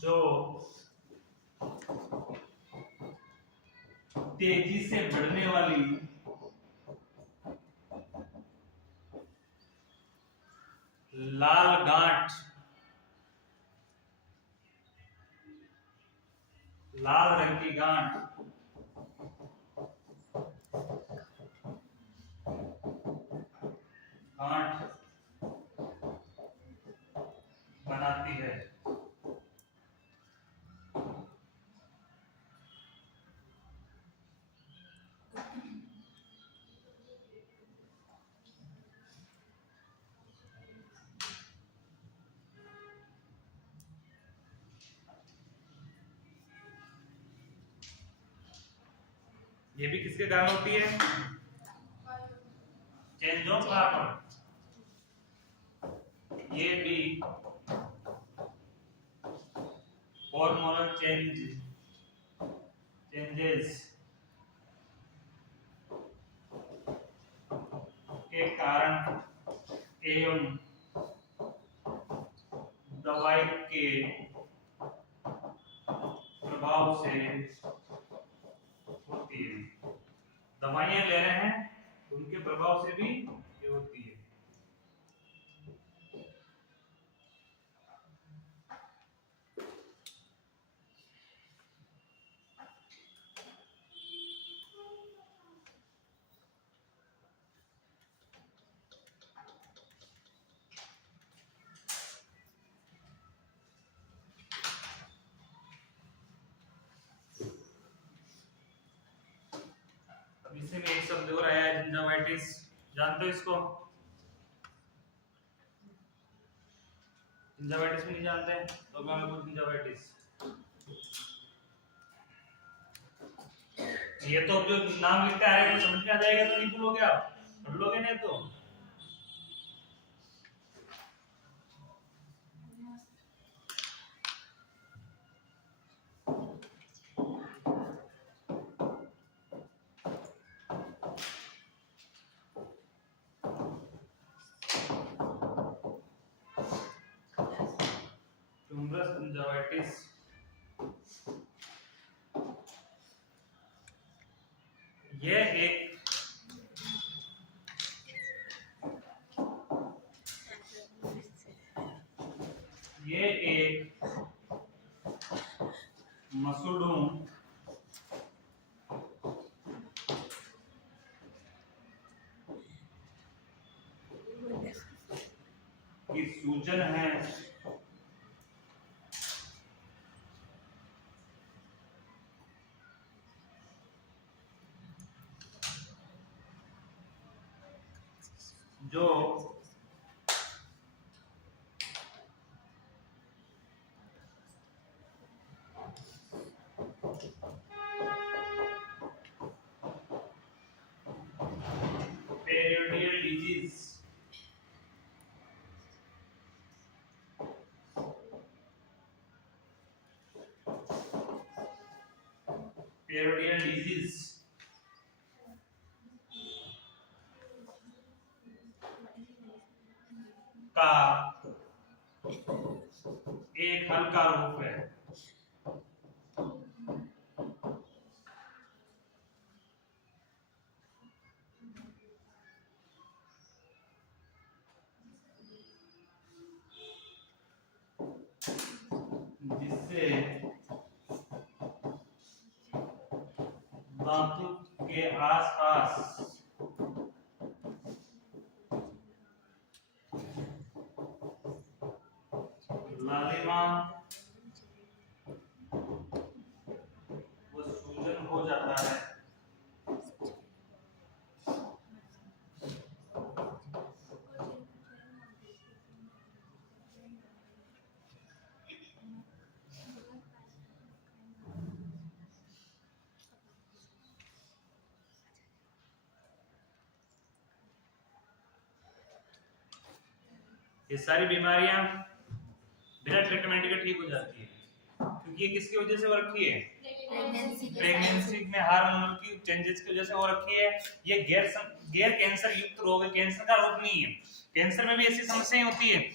जो तेजी से बढ़ने वाली लाल गांठ, लाल रंग की गांठ बनाती है। ये भी किसके कारण होती है? Change of hormone. ये भी हार्मोनल चेंजेस के कारण एवं दवाई के प्रभाव से होती है। दवाइयां ले रहे हैं उनके प्रभाव से भी ये होती है। इसी में एक शब्द और आया है जिंजावाइटिस, जानते हो इसको? जिंजावाइटिस में नहीं जानते हैं तो मैं बोलूं जिंजावाइटिस। ये तो जो नाम लिखते आ रहे हैं समझ में आ जाएगा तो नहीं भूलोगे, आप पढ़ लोगे नहीं तो। ट्यूमरस जिंजावाइटिस ये एक मसूड़ों की सूजन है जो पेरियोडियल डिजीज का एक हल्का रूप है। जिससे धातु के आसपास लालिमा वो सूजन हो जाता है। ये सारी बीमारियां बिना ट्रीटमेंट के ठीक हो जाती है, क्योंकि ये किसकी वजह से हो रखी है? प्रेगनेंसी में हार्मोनल की चेंजेस की वजह से हो रखी है। ये गैर कैंसर युक्त रोग है, कैंसर का रोग नहीं है। कैंसर में भी ऐसी समस्याएं होती है,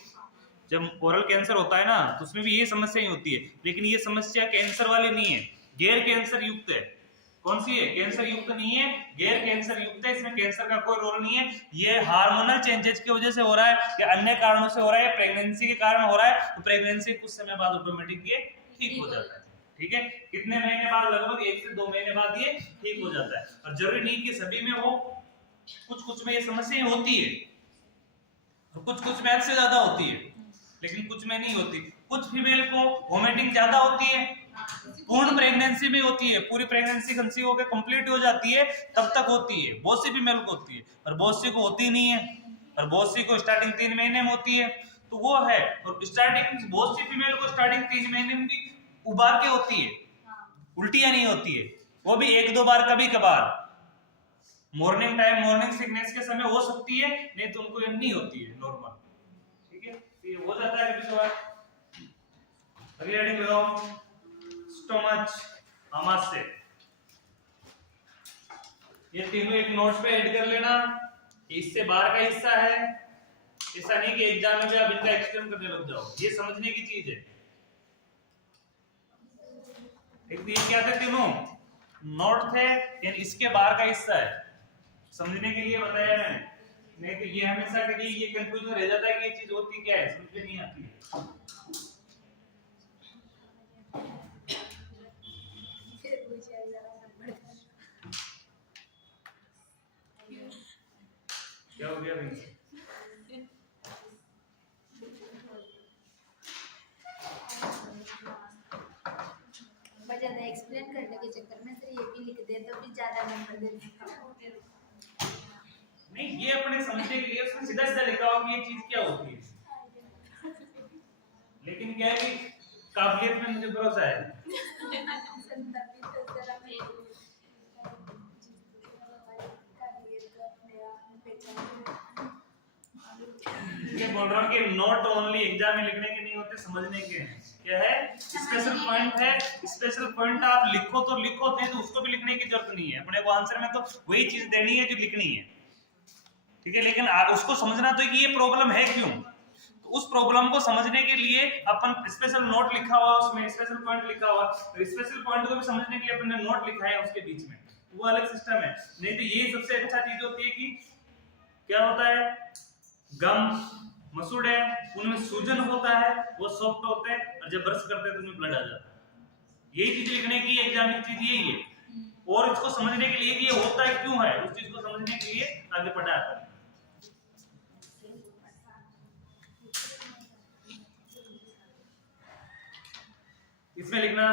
जब ओरल कैंसर होता है ना तो उसमें भी ये समस्याएं होती है, लेकिन ये समस्या कैंसर वाली नहीं है, गैर कैंसर युक्त है। कौन सी है? कैंसर युक्त नहीं है, गैर कैंसर युक्त है। इसमें कैंसर का कोई रोल नहीं है। ये हार्मोनल चेंजेस की वजह से हो रहा है या अन्य कारणों से हो रहा है, प्रेगनेंसी के कारण हो रहा है, तो प्रेगनेंसी कुछ समय बाद ऑटोमेटिक ये ठीक हो जाता है। ठीक है, कितने महीने बाद? लगभग 1 से 2 महीने बाद ये ठीक हो जाता है। और जरूरी नहीं कि सभी में हो, कुछ में ये समस्याएं होती है, कुछ में से ज्यादा होती है, लेकिन कुछ में नहीं होती। कुछ फीमेल को वोमिटिंग ज्यादा होती है, पूर्ण प्रेगनेंसी में होती है, पूरी प्रेगनेंसी कंसीव होकर कंप्लीट हो जाती है तब तक होती है, बहुत सी फीमेल को होती है, और बहुत सी को होती नहीं है, और बहुत सी को स्टार्टिंग 3 महीने में होती है, तो वो है। और स्टार्टिंग बहुत सी फीमेल को स्टार्टिंग 3 महीने में भी उबार के होती है, उल्टियां नहीं होती है, वो भी 1-2 बार कभी कभार मॉर्निंग टाइम, मॉर्निंग सिकनेस के समय हो सकती है, नहीं तो उनको नहीं होती है नॉर्मल। ठीक है, ये हो जाता है कभी कभार। अगली हेडिंग लगाओ, स्टोमच, आमाशय। ये तीनों एक नोट्स पे ऐड कर लेना, इससे बाहर का हिस्सा है। ऐसा नहीं कि एग्जाम में आप इनका एक्सप्लेन करने लग जाओ, ये समझने की चीज है। एक तो ये क्या थे? तीनों नोट थे, यानी इसके बाहर का हिस्सा है, समझने के लिए बताया मैंने। नहीं तो ये हमेशा के लिए ये कंफ्यूजन रह जाता है कि ये चीज होती क्या है, समझ में नहीं आती है। क्या हो गया भाई? ज्यादा एक्सप्लेन करने के चक्कर में सिर्फ ये भी लिख दे तो भी ज्यादा नंबर देते। नहीं, ये अपने समझने के लिए उसमें सीधा सीधा लिखा हो कि ये चीज क्या होती है, लेकिन क्या है कि काबिलियत में मुझे भरोसा है। ये बोल रहा हूँ कि नोट ओनली एग्जाम में लिखने के नहीं होते, समझने के हैं। क्या है? स्पेशल पॉइंट है। स्पेशल पॉइंट आप लिखो तो लिखो, थे तो उसको भी लिखने की जरूरत नहीं है, अपने को आंसर में तो वही चीज देनी है जो लिखनी है। ठीक है, लेकिन उसको समझना तो कि ये प्रॉब्लम है क्यों, तो उस प्रॉब्लम को समझने के लिए अपन स्पेशल नोट लिखा हुआ, उसमें स्पेशल पॉइंट लिखा हुआ, स्पेशल पॉइंट को भी समझने के लिए अपन ने नोट लिखा है उसके बीच में, वो अलग सिस्टम है। नहीं तो ये सबसे अच्छा चीज होती है कि क्या होता है, गम, मसूड़े, उनमें सूजन होता है, वो सॉफ्ट होते हैं, और जब ब्रश करते हैं तो उनमें ब्लड आ जाता है। यही चीज लिखने की एग्जाम की चीज यही है, और इसको समझने के लिए कि ये होता है क्यों है, उस चीज को समझने के लिए आगे पढ़ा है। इसमें लिखना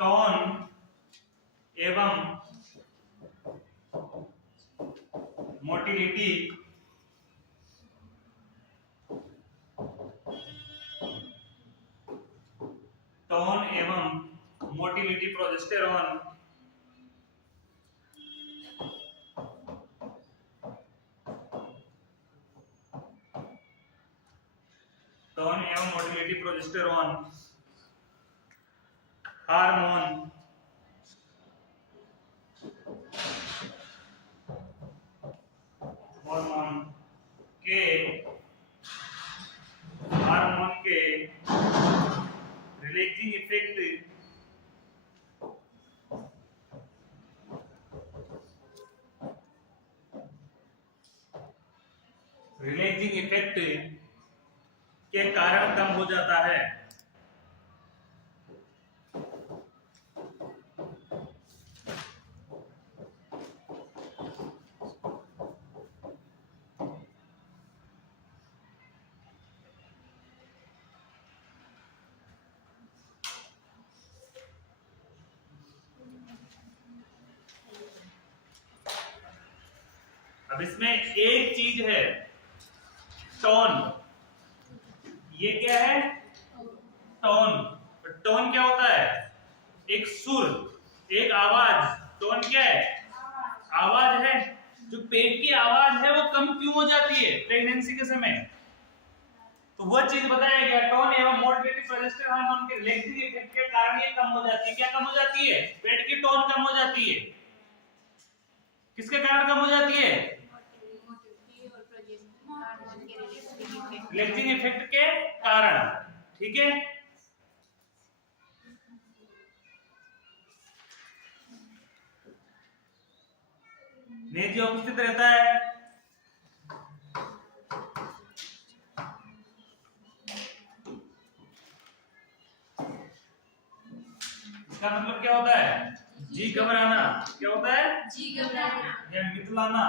टोन एवं मोटिलिटी प्रोजेस्टेरॉन टोन एवं मोटिलिटी प्रोजेस्टेरॉन हार्मोन के रिलीजिंग इफेक्ट के कारण कम हो जाता है। अब इसमें एक चीज है, टोन। ये क्या है? टोन। टोन क्या होता है? एक सुर, एक आवाज। टोन क्या है? आवाज है। जो पेट की आवाज है वो कम क्यों हो जाती है प्रेगनेंसी के समय? तो वह चीज बताया गया, टोन एवं मोडरेटिव प्रोजेस्टेरोन हार्मोन के रिलैक्सिंग इफेक्ट के कारण ये कम हो जाती है। क्या कम हो जाती है? पेट की टोन कम हो जाती है। किसके कारण कम हो जाती है? रिलैक्सिंग इफेक्ट के कारण। ठीक है, नेजी उपस्थित रहता है। इसका मतलब क्या होता है? जी घबराना। क्या होता है? जी घबराना या मितलाना।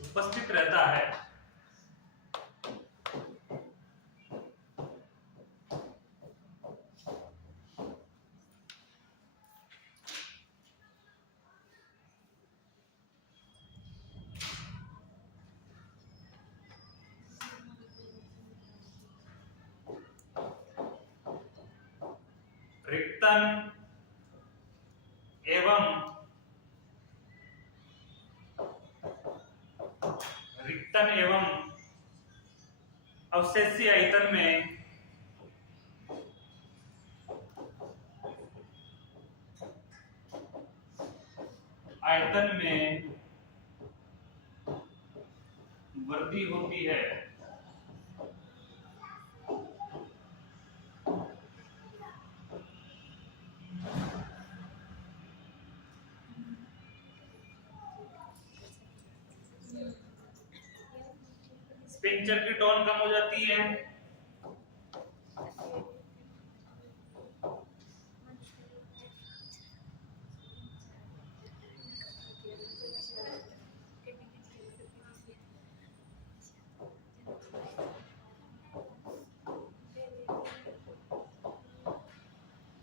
उपस्थित रहता है। रिक्तन एवं अवशेषीय आयतन में वृद्धि होती है। स्पिंचर की टोन कम हो जाती है।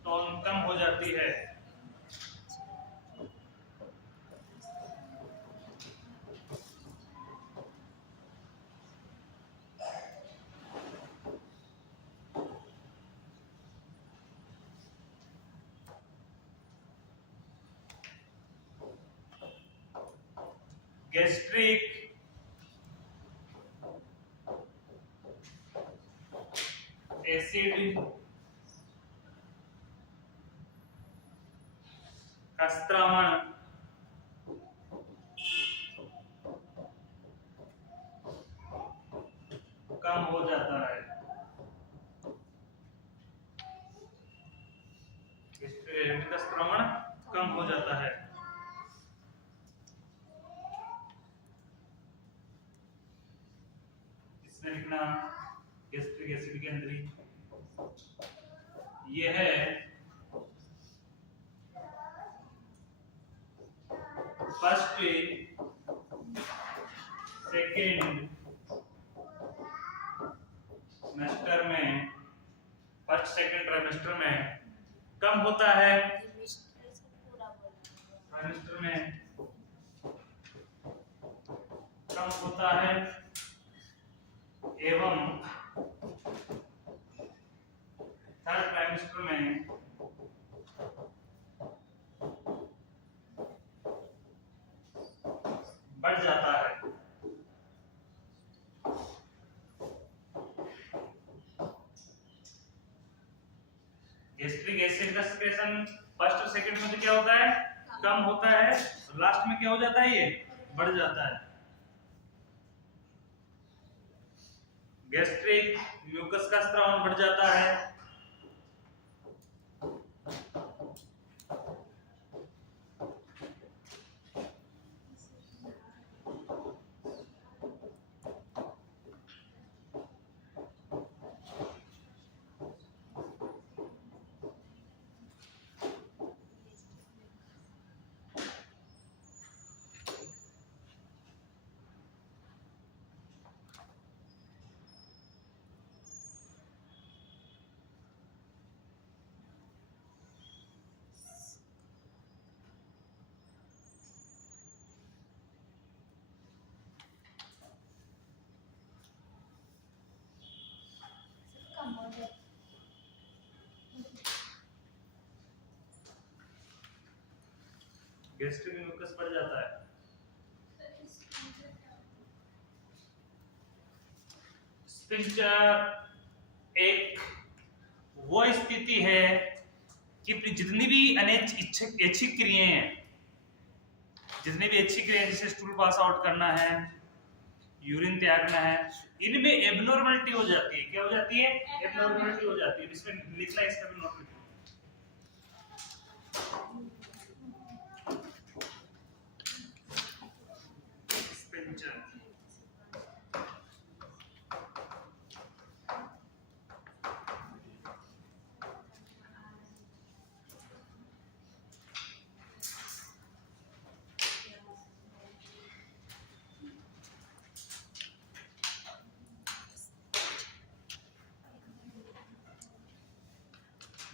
टोन कम हो जाती है। गैस्ट्रिक एसिड का स्त्रावण कम हो जाता है। गैस्ट्रिक एसिड का स्त्रावण कम हो जाता है। इसमें लिखना गैस्ट्रिक एसिड के अंदर ही ये है फर्स्ट सेकेंड सेमेस्टर में, फर्स्ट सेकेंड ट्राइमेस्टर में कम होता है। ट्राइमेस्टर में कम होता है एवं थर्ड ट्राइमेस्टर में बढ़ जाता है। गैस्ट्रिक एसिड का सिक्रेशन फर्स्ट और सेकंड में तो क्या होता है? कम होता है। और लास्ट में क्या हो जाता है? ये बढ़ जाता है। गैस्ट्रिक म्यूकस का स्राव बढ़ जाता है। गैस्ट्रिक म्यूकस बढ़ जाता है। स्पिंचर एक वो स्थिति है कि जितनी भी ऐच्छिक क्रियाएं हैं, जितनी भी ऐच्छिक क्रियाएं जैसे स्टूल पास आउट करना है, यूरिन त्यागना है, इनमें एबनॉर्मलिटी हो जाती है। क्या हो जाती है? एबनॉर्मलिटी हो जाती है। इसमें लिखना है इसका भी नोट लिखो। स्पिंचर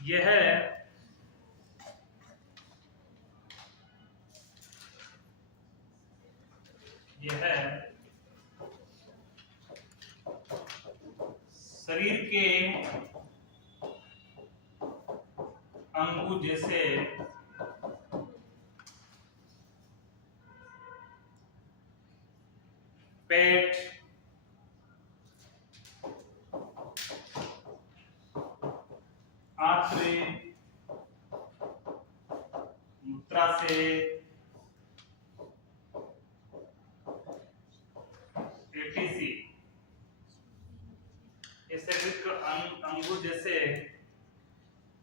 यह शरीर के अंगों जैसे पेट, आंत्र, मूत्राशय, एटीसी, ये शरीर के अंगों जैसे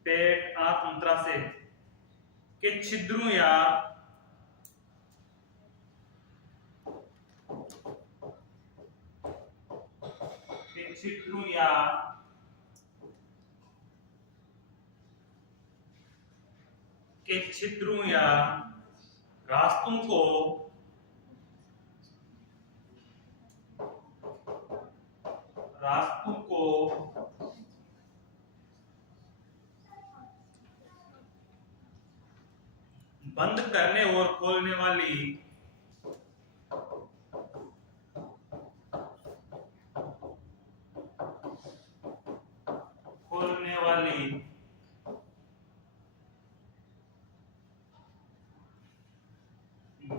पेट, आंत, मूत्राशय के छिद्रों या छिद्रों या रास्तों को बंद करने और खोलने वाली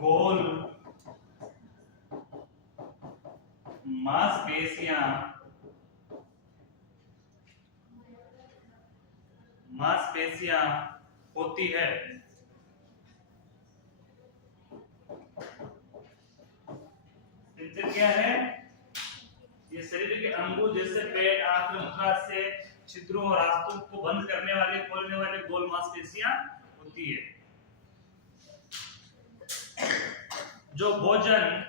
गोल मांसपेशियां होती है। क्या है? ये शरीर के अंगों जैसे पेट, आंत्र, मूत्राशय, छिद्रों और रास्तों को बंद करने वाले, खोलने वाले गोल मांसपेशियां होती है। जो भोजन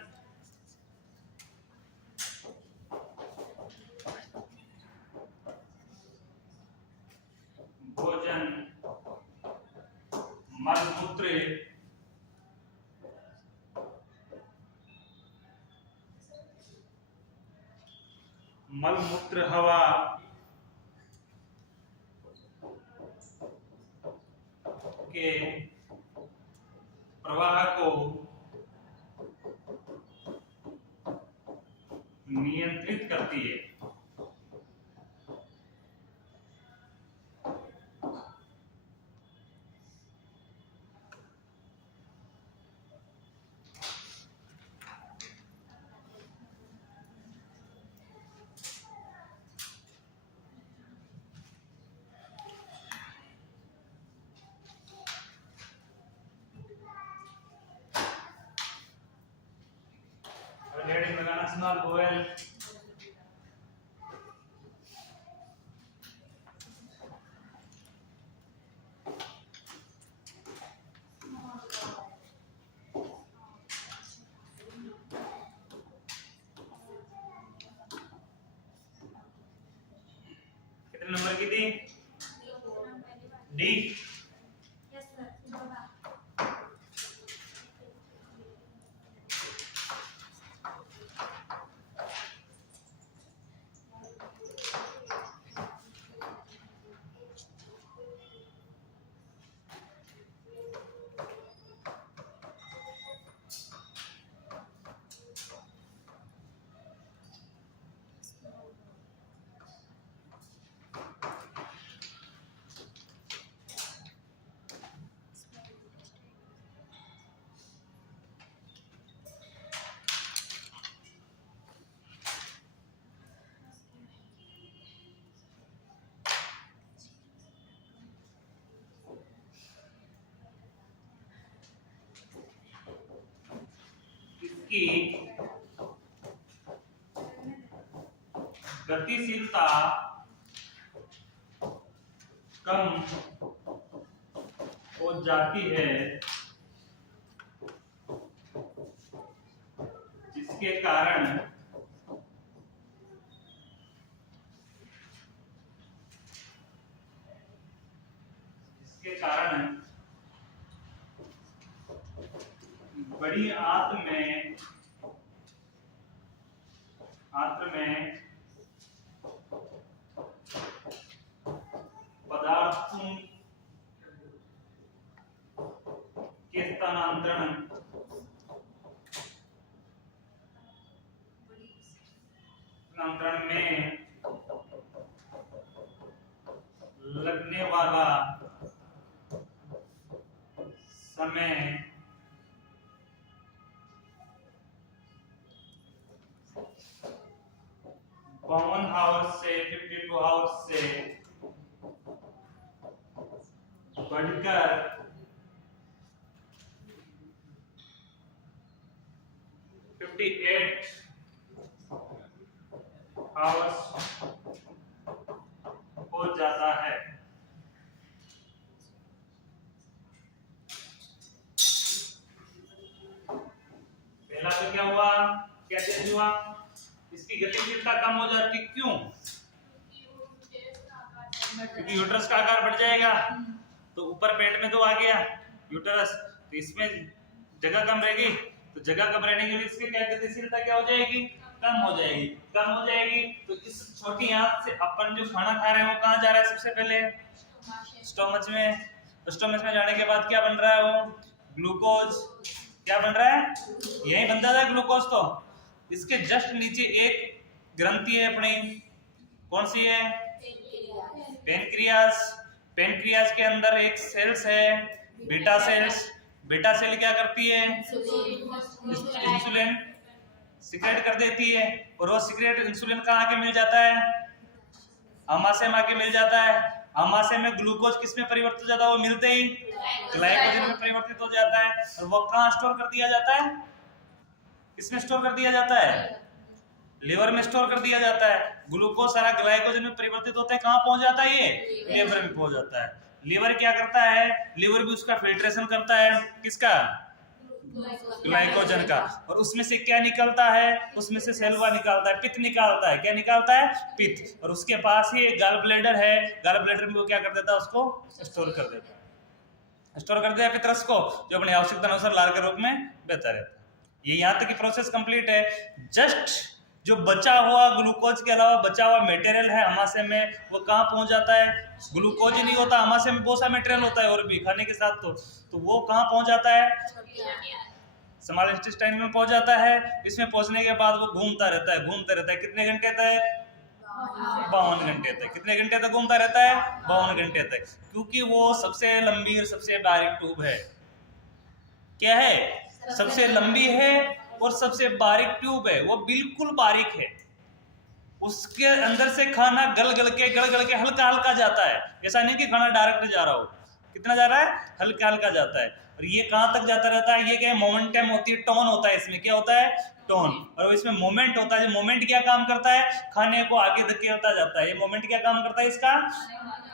मलमूत्र हवा के प्रवाह को नियंत्रित करती है। Small bowel, कितने नंबर की थी? डी। इसकी गतिशीलता कम हो जाती है, जिसके कारण बड़ी आंत में पदार्थों के स्थानांतरण में लगने वाला समय बावन आवर्स से 52 आवर्स से बढ़कर 58 आवर्स हो जाता है। पहला तो क्या हुआ, कैसे हुआ, इसकी गतिशीलता कम हो जाती, क्यों? क्योंकि यूट्रस का आकार बढ़ जाएगा, तो ऊपर पेट में तो आ गया यूट्रस, तो इसमें जगह कम रहेगी, तो जगह कम रहने के लिए इसकी क्या गतिशीलता क्या हो जाएगी, कम हो जाएगी। कम हो जाएगी तो इस छोटी आंत से अपन जो खाना खा रहे हैं वो कहाँ जा रहा है, सबसे पहले स्टोमच में। तो स्टोमच में जाने के बाद क्या बन रहा है, वो ग्लूकोज क्या बन रहा है, यही बनता था ग्लूकोज। तो इसके जस्ट नीचे एक ग्रंथि है अपनी, कौन सी है, पेनक्रियास। पेनक्रियास के अंदर एक सेल्स है बीटा सेल्स। बीटा सेल क्या करती है, इंसुलिन सिक्रेट कर देती है, और वो सिक्रेट इंसुलिन कहाँ आके मिल जाता है, आमाशय में आके मिल जाता है। आमाशय में ग्लूकोज किस में परिवर्तित हो जाता है, वो मिलते ही ग्लाइकोजन में परिवर्तित हो जाता है, और वो कहाँ स्टोर कर दिया जाता है, किसमें स्टोर कर दिया जाता है, लिवर में स्टोर कर दिया जाता है। ग्लूकोज सारा ग्लाइकोजन में परिवर्तित होता है, कहाँ पहुंच जाता है, ये लिवर में पहुंच जाता है। लिवर क्या करता है, लिवर भी उसका फिल्ट्रेशन करता है, किसका, ग्लाइकोजन का, और उसमें से क्या निकलता है, उसमें से सेलवा निकालता है, पित्त निकालता है। क्या निकालता है, पित्त। और उसके पास ही एक गॉल ब्लैडर है, गॉल ब्लैडर में वो क्या कर देता है, उसको स्टोर कर देता है, स्टोर कर दिया पित्रस को, जो अपनी आवश्यकता अनुसार लार के रूप में बहता रहता है। ये यहाँ तक की प्रोसेस कंप्लीट है। जस्ट जो बचा हुआ ग्लूकोज के अलावा बचा हुआ मटेरियल है आमाशय में, वो कहाँ पहुंच जाता है, ग्लूकोज ही नहीं होता, आमाशय में बहुत सा मटेरियल होता है और भी खाने के साथ, तो वो कहाँ पहुंच जाता है, स्मॉल इंटेस्टाइन में पहुंच जाता है। इसमें पहुंचने के बाद वो घूमता रहता है, घूमता रहता है, कितने घंटे तक, 52 घंटे तक। कितने घंटे तक घूमता रहता है, 52 घंटे तक, क्योंकि वो सबसे लंबी और सबसे बारीक ट्यूब है। क्या है, सबसे लंबी है और सबसे बारीक ट्यूब है, वो बिल्कुल बारीक है। उसके अंदर से खाना गल गल के हल्का हल्का जाता है, ऐसा नहीं कि खाना डायरेक्ट जा रहा हो। कितना जा रहा है, हल्का हल्का जाता है। और ये कहाँ तक जाता रहता है, ये क्या है, मोमेंटम होती है, टोन होता है इसमें, क्या होता है, टोन। और इसमें मोमेंट होता है, जो मोमेंट क्या काम करता है, खाने को आगे धकेलता जाता है। ये मोमेंट क्या काम करता है इसका,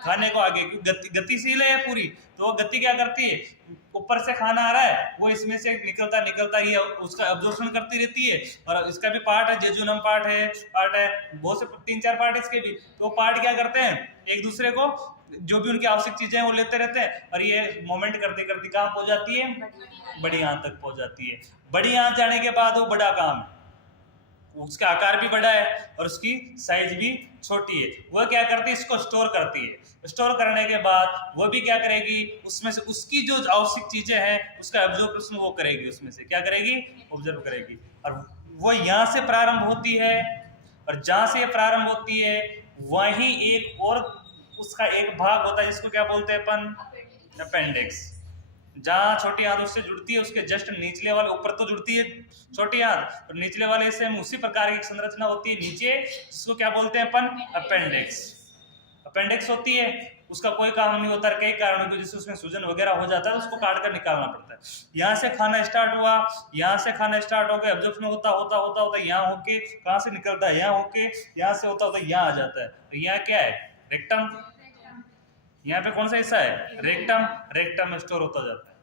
खाने को आगे, क्योंकि गतिशील है पूरी, तो वो गति क्या करती है, ऊपर से खाना आ रहा है, वो इसमें से निकलता ये उसका अब्जॉर्प्शन करती रहती है। और इसका भी पार्ट है, जेजुनम पार्ट है बहुत से 3-4 पार्ट इसके भी। तो पार्ट क्या करते हैं, एक दूसरे को जो भी उनकी आवश्यक चीजें हैं वो लेते रहते हैं, और ये मोमेंट करते करते कहाँ पहुंच जाती है, बड़ी आंत तक पहुंच जाती है। बड़ी आंत जाने के बाद वो बड़ा काम है, उसका आकार भी बड़ा है और उसकी साइज भी छोटी है। वो क्या करती है, इसको स्टोर करती है। स्टोर करने के बाद वो भी क्या करेगी, उसमें से उसकी जो आवश्यक चीजें हैं उसका ऑब्जर्वेशन वो करेगी, उसमें से क्या करेगी, ऑब्जर्व करेगी। और वो यहाँ से प्रारंभ होती है, और जहाँ से प्रारंभ होती है वहीं एक और उसका एक भाग होता है, जिसको क्या बोलते हैं अपन, अपेंडिक्स। जहाँ छोटी आंत उससे जुड़ती है, उसके जस्ट निचले वाले, ऊपर तो जुड़ती है छोटी आंत, और निचले वाले से उसी प्रकार की संरचना होती है नीचे, जिसको क्या बोलते हैं अपन, अपेंडिक्स। अपेंडिक्स होती है, उसका कोई काम नहीं होता, कई कारणों की वजह से उसमें सूजन वगैरह हो जाता है, उसको काट कर निकालना पड़ता है। यहाँ से खाना स्टार्ट हुआ, यहाँ से खाना स्टार्ट हो गया, एब्जॉर्प्शन होता होता होता होता यहाँ होके कहाँ से निकलता है, यहाँ होके यहाँ से होता होता यहाँ आ जाता है। तो यहाँ क्या है, रेक्टम। यहाँ पे कौन सा हिस्सा है, रेक्टम। रेक्टम में स्टोर होता जाता है।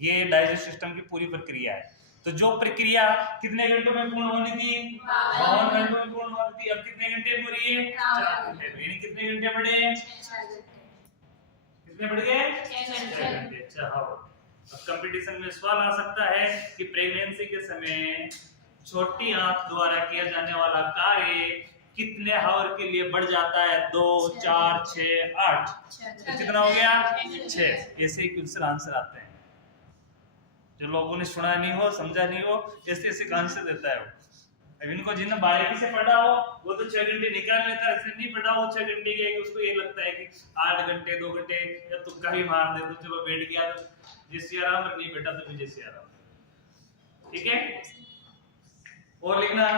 ये डाइजेस्ट सिस्टम की पूरी प्रक्रिया है। तो जो प्रक्रिया कितने घंटों में पूर्ण होनी थी, 52 घंटों में पूर्ण होनी थी, अब कितने घंटे में हो रही है, 4 घंटे में। यानी कितने घंटे बढ़े, कितने बढ़ गए, 6 घंटे। अच्छा हाँ, अब कंपटीशन में सवाल आ सकता है कि प्रेगनेंसी के समय छोटी आंत द्वारा किया जाने वाला कार्य कितने आवर के लिए बढ़ जाता है, 2, 4, 6, 8। तो कितना हो गया, 6। ऐसे ही क्वेश्चन आंसर आते हैं। जो लोगों ने सुना नहीं हो, समझा नहीं हो, ऐसे ऐसे आंसर देता है वो। अब इनको जिन्हें बारीकी से पढ़ा हो वो तो 6 घंटे निकाल लेता है, इसने नहीं पढ़ा हो 6 घंटे के, उसको ये लगता है कि 8 घंटे 2 घंटे या तुक्का भी मार दे तो चलो बैठ गया तो जैसे आराम, नहीं बैठा तो भी जैसे आराम। ठीक है। और लिखना,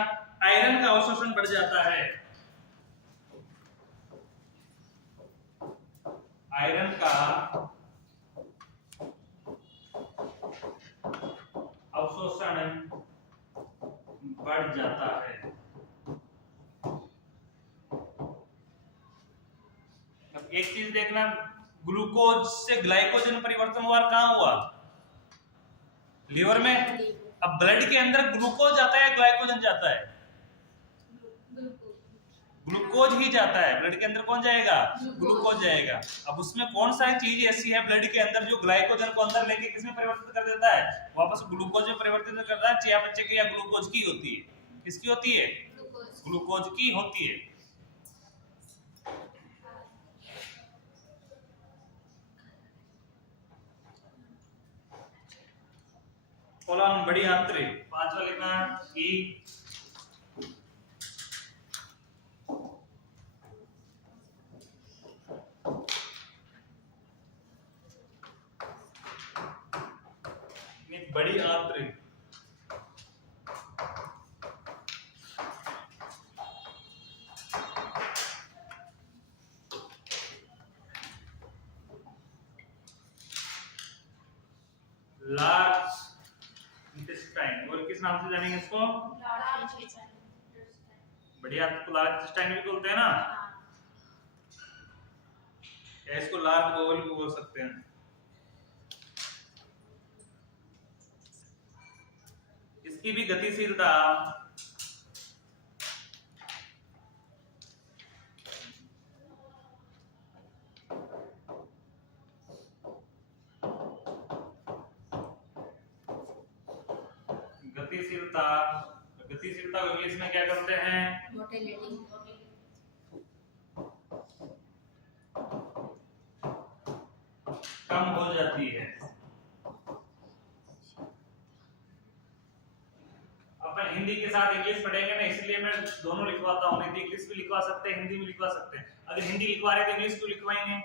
आयरन का अवशोषण बढ़ जाता है। आयरन का अवशोषण बढ़ जाता है। अब एक चीज देखना, ग्लूकोज से ग्लाइकोजन परिवर्तन हुआ, कहां हुआ, लीवर में। अब ब्लड के अंदर ग्लूकोज जाता है, ग्लाइकोजन जाता है, ग्लूकोज ही जाता है। ब्लड के अंदर कौन जाएगा, ग्लूकोज जाएगा। अब उसमें कौन सा चीज ऐसी है ब्लड के अंदर जो ग्लाइकोजन को अंदर लेके किसमें परिवर्तित कर देता है, वापस ग्लूकोज में परिवर्तित करता है। चयापचय क्रिया ग्लूकोज की होती है, किसकी होती है, ग्लूकोज की होती है। कोलन बड़ी आंतरी। 5वां लिखना ई, बड़ी आंतरिक। लार्ज इंटेस्टाइन, और किस नाम से जानेंगे इसको, बढ़िया, तो लार्ज इंटेस्टाइन भी बोलते हैं ना, या इसको लार्ज बोल भी बोल सकते हैं। इसकी भी गतिशीलता गतिशीलता को इंग्लिश में क्या करते हैं, कम हो जाती है। अपन हिंदी के साथ इंग्लिश पढ़ेंगे ना, इसलिए मैं दोनों लिखवाता हूँ, नहीं तो इंग्लिश भी लिखवा सकते हैं, हिंदी भी लिखवा सकते हैं। अगर हिंदी लिखवा रहे तो इंग्लिश क्यों लिखवाएंगे,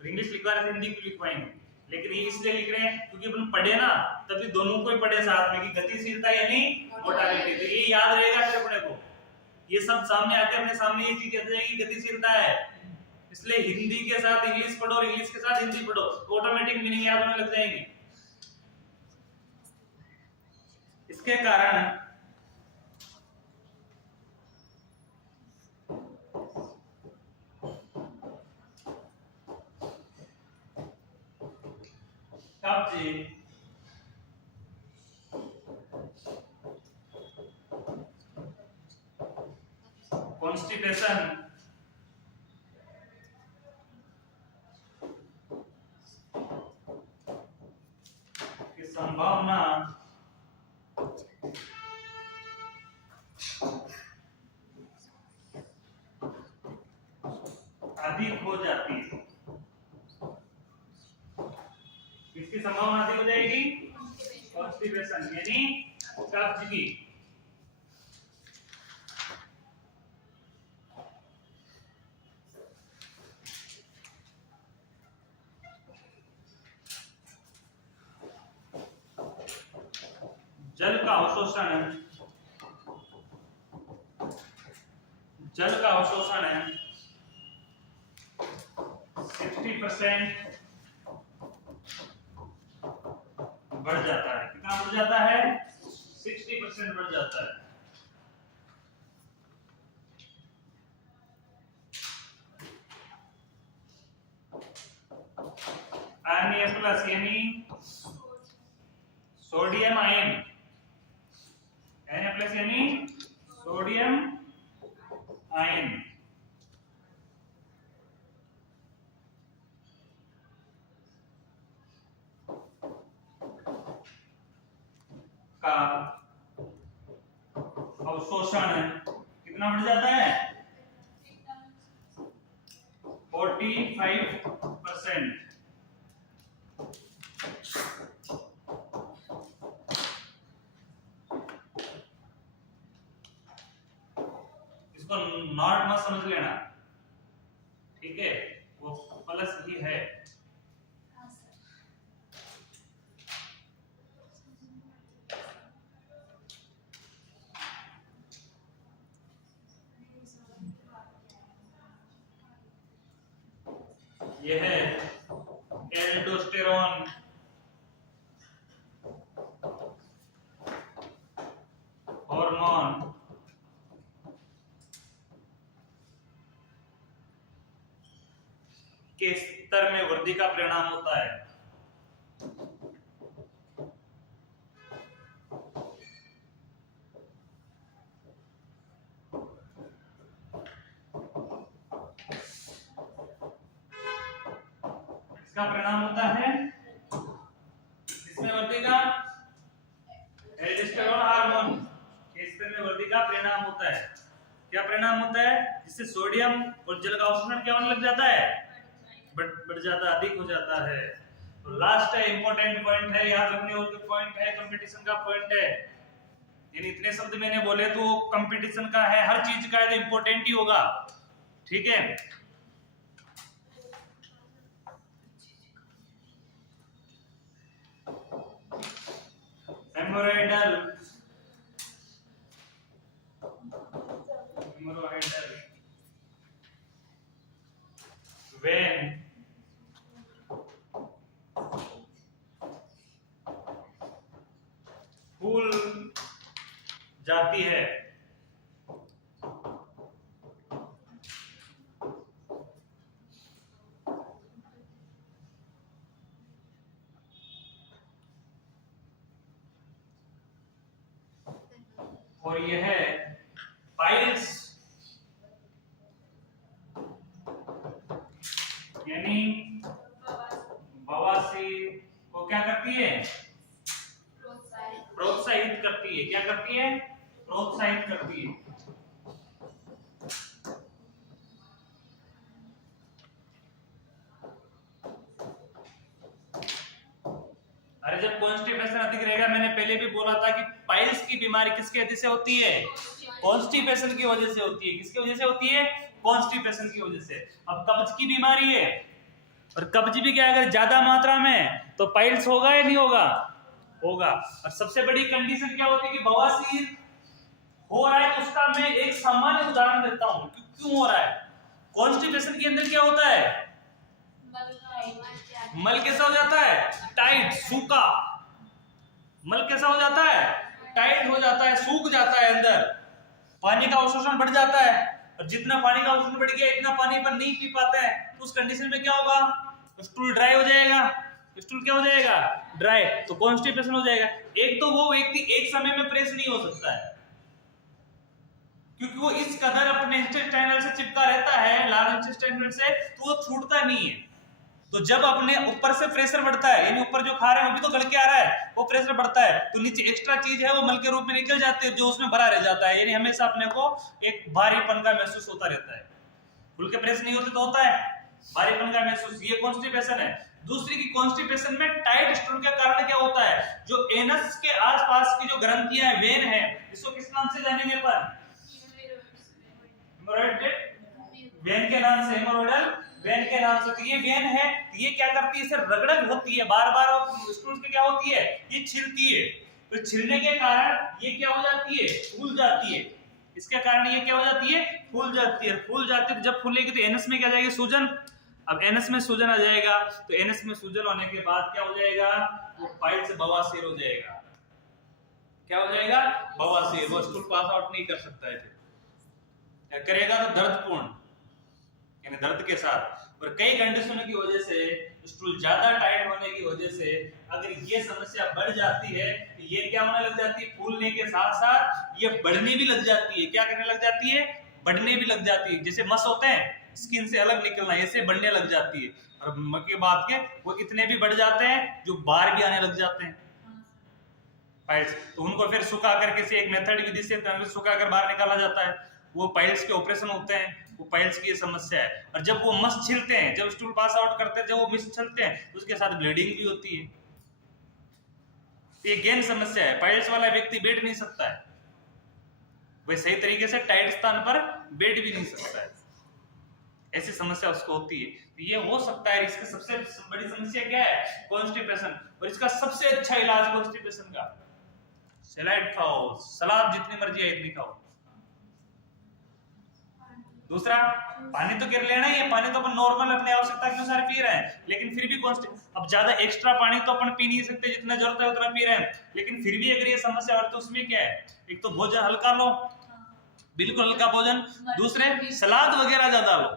और इंग्लिश लिखवा रहे तो हिंदी क्यों लिखवाएंगे। लेकिन ये इसलिए लिख रहे हैं क्योंकि अपन पढ़े ना, तभी दोनों को ही पढ़े साथ में, कि गतिशीलता यानी मोटालिटी। तो ये याद रहेगा फिर अपने को, ये सब सामने आते अपने सामने ये चीज आ जाएगी, गतिशीलता है। इसलिए हिंदी के साथ इंग्लिश पढ़ो और इंग्लिश के साथ हिंदी पढ़ो, ऑटोमेटिक मीनिंग याद होने लग जाएंगे। इसके कारण कब्ज, कॉन्स्टिपेशन, की संभावना अधिक हो जाती है। किसकी संभावना अधिक हो जाएगी, कॉन्स्टिपेशन यानी कब्ज की। जल का अवशोषण, जल का अवशोषण है 60% बढ़ जाता है। कितना बढ़ जाता है? 60% बढ़ जाता है। Na+ यानी सोडियम आयन, Na+ यानी सोडियम आयन का अवशोषण कितना बढ़ जाता है? 45%। इसको नॉट मत समझ लेना, ठीक है, वो प्लस ही है। ये है एल्डोस्टेरोन, हार्मोन के स्तर में वृद्धि का परिणाम होता है। इसका परिणाम होता है, इसमें वृद्धि का एल्डोस्टेरोन हार्मोन के स्तर में वृद्धि का परिणाम होता है। क्या परिणाम होता है? जिससे सोडियम और जल का अवशोषण क्या होने लग जाता है? बढ़ जाता, अधिक हो जाता है। तो लास्ट है, इंपॉर्टेंट पॉइंट है, याद रखने वाला पॉइंट है, कंपटीशन का पॉइंट है। यानी इतने शब्द मैंने बोले तो कंपटीशन का है, हर चीज का है तो इंपॉर्टेंट ही होगा, ठीक है। हेमोरॉइडल वेन फूल जाती है, और यह पाइल्स यानी बवासीर को क्या करती है? प्रोत्साहित करती है। क्या करती है? प्रोत्साहित करती है। अरे जब कॉन्स्टिपेशन अधिक रहेगा, मैंने पहले भी बोला था कि पाइल्स की बीमारी किसकी वजह से होती है? कॉन्स्टिपेशन की वजह से होती है। किसकी वजह से होती है? कॉन्स्टिपेशन की वजह से। अब कब्ज की बीमारी है, और कब्ज भी क्या, अगर ज्यादा मात्रा में तो पाइल्स होगा या नहीं होगा? होगा। और सबसे बड़ी कंडीशन क्या होती है कि बवासीर हो रहा है, तो उसका मैं एक सामान्य उदाहरण देता हूं क्यों हो रहा है। कॉन्स्टिपेशन के अंदर क्या होता है? मल कैसा हो जाता है? टाइट, सूखा। मल कैसा हो जाता है? टाइट हो जाता है, सूख जाता है, अंदर पानी का अवशोषण बढ़ जाता है, और जितना पानी का अवशोषण बढ़ गया इतना पानी पर नहीं पी पाते हैं, तो उस कंडीशन में क्या होगा? स्टूल ड्राई हो जाएगा। स्टूल क्या हो जाएगा? ड्राई। तो कॉन्स्टिपेशन हो जाएगा। एक तो वो व्यक्ति एक समय में प्रेस नहीं हो सकता है, क्योंकि वो इस कदर अपने इंटेस्टाइनल से चिपका रहता है, लार्ज इंटेस्टाइनल से, तो वो छूटता नहीं है। तो जब अपने ऊपर से प्रेशर बढ़ता है, यानी ऊपर जो खा रहे हैं वो भी तो गल के आ रहा है, वो प्रेशर बढ़ता है, तो नीचे एक्स्ट्रा चीज है वो मल के रूप में निकल जाती है, जो उसमें भरा रह जाता है। यानी हमेशा अपने को एक भारीपन का महसूस होता रहता है। खुल के प्रेस नहीं होते तो होता है भारीपन का महसूस। ये कॉन्स्टिपेशन है। दूसरी की कॉन्स्टिपेशन में टाइट स्टूल के कारण क्या होता है? जो एनस के आसपास की जो ग्रंथियां हैं, वेन है, इसको किस नाम से जानेंगे अपन? वेन के नाम से, हेमोरॉइडल वेन के नाम से। तो ये वेन है, ये क्या करती है? इसे रगड़न होती है बार बार, और स्टूल के क्या होती है? ये छिलती है। तो छिलने के कारण ये क्या हो जाती है? फूल जाती है। इसके कारण ये क्या हो जाती है? फूल जाती है। फूल जाती है, जब फूलेगी तो एनस में क्या जाएगी? सूजन अब एनएस में सूजन आ जाएगा, तो एनएस में सूजन होने के बाद क्या हो जाएगा, वो पाइल्स बवासीर हो जाएगा। क्या हो जाएगा, बवासीर। वो स्टूल पास आउट नहीं कर सकता है, फिर करेगा तो दर्दपूर्ण, यानी दर्द के साथ। और कई कंडीशनों की वजह से, स्टूल ज्यादा टाइट होने की वजह से अगर ये समस्या बढ़ जाती है, तो ये क्या होने लग जाती है, फूलने के साथ साथ ये बढ़ने भी लग जाती है। क्या करने लग जाती है, बढ़ने भी लग जाती है। जैसे मस होते हैं, स्किन से अलग निकलना, ऐसे बढ़ने लग जाती है। और के बाद के वो इतने भी बढ़ जाते हैं जो बाहर भी आने लग जाते हैं पाइल्स। तो उनको फिर सुखा कर किसी एक मेथड विधि से सुखा कर बाहर निकाला जाता है। वो पाइल्स के ऑपरेशन होते हैं, वो पाइल्स की ये समस्या है। और जब वो मस छिलते हैं, जब स्टूल पास आउट करते हैं, जब वो मिस छिलते हैं, तो उसके साथ ब्लीडिंग भी होती है। ये गेन समस्या है, पाइल्स वाला व्यक्ति बैठ नहीं सकता है, वह सही तरीके से टाइट स्थान पर बैठ भी नहीं सकता है, ऐसी समस्या उसको होती है। तो ये हो सकता है। इसकी सबसे बड़ी समस्या क्या है, कॉन्स्टिपेशन। और इसका सबसे अच्छा इलाज कॉन्स्टिपेशन का, सलाद खाओ, सलाद जितनी मर्जी है इतनी खाओ। दूसरा, पानी तो कर लेना ही है, पानी तो अपन नॉर्मल अपने आवश्यकता के अनुसार पी रहे हैं, लेकिन फिर भी अब ज्यादा एक्स्ट्रा पानी तो अपन पी नहीं सकते, जितना जरूरत है उतना पी रहे हैं। लेकिन फिर भी अगर ये समस्या है तो उसमें क्या है, एक तो भोजन हल्का लो, बिल्कुल हल्का भोजन। दूसरे, सलाद वगैरह ज्यादा लो।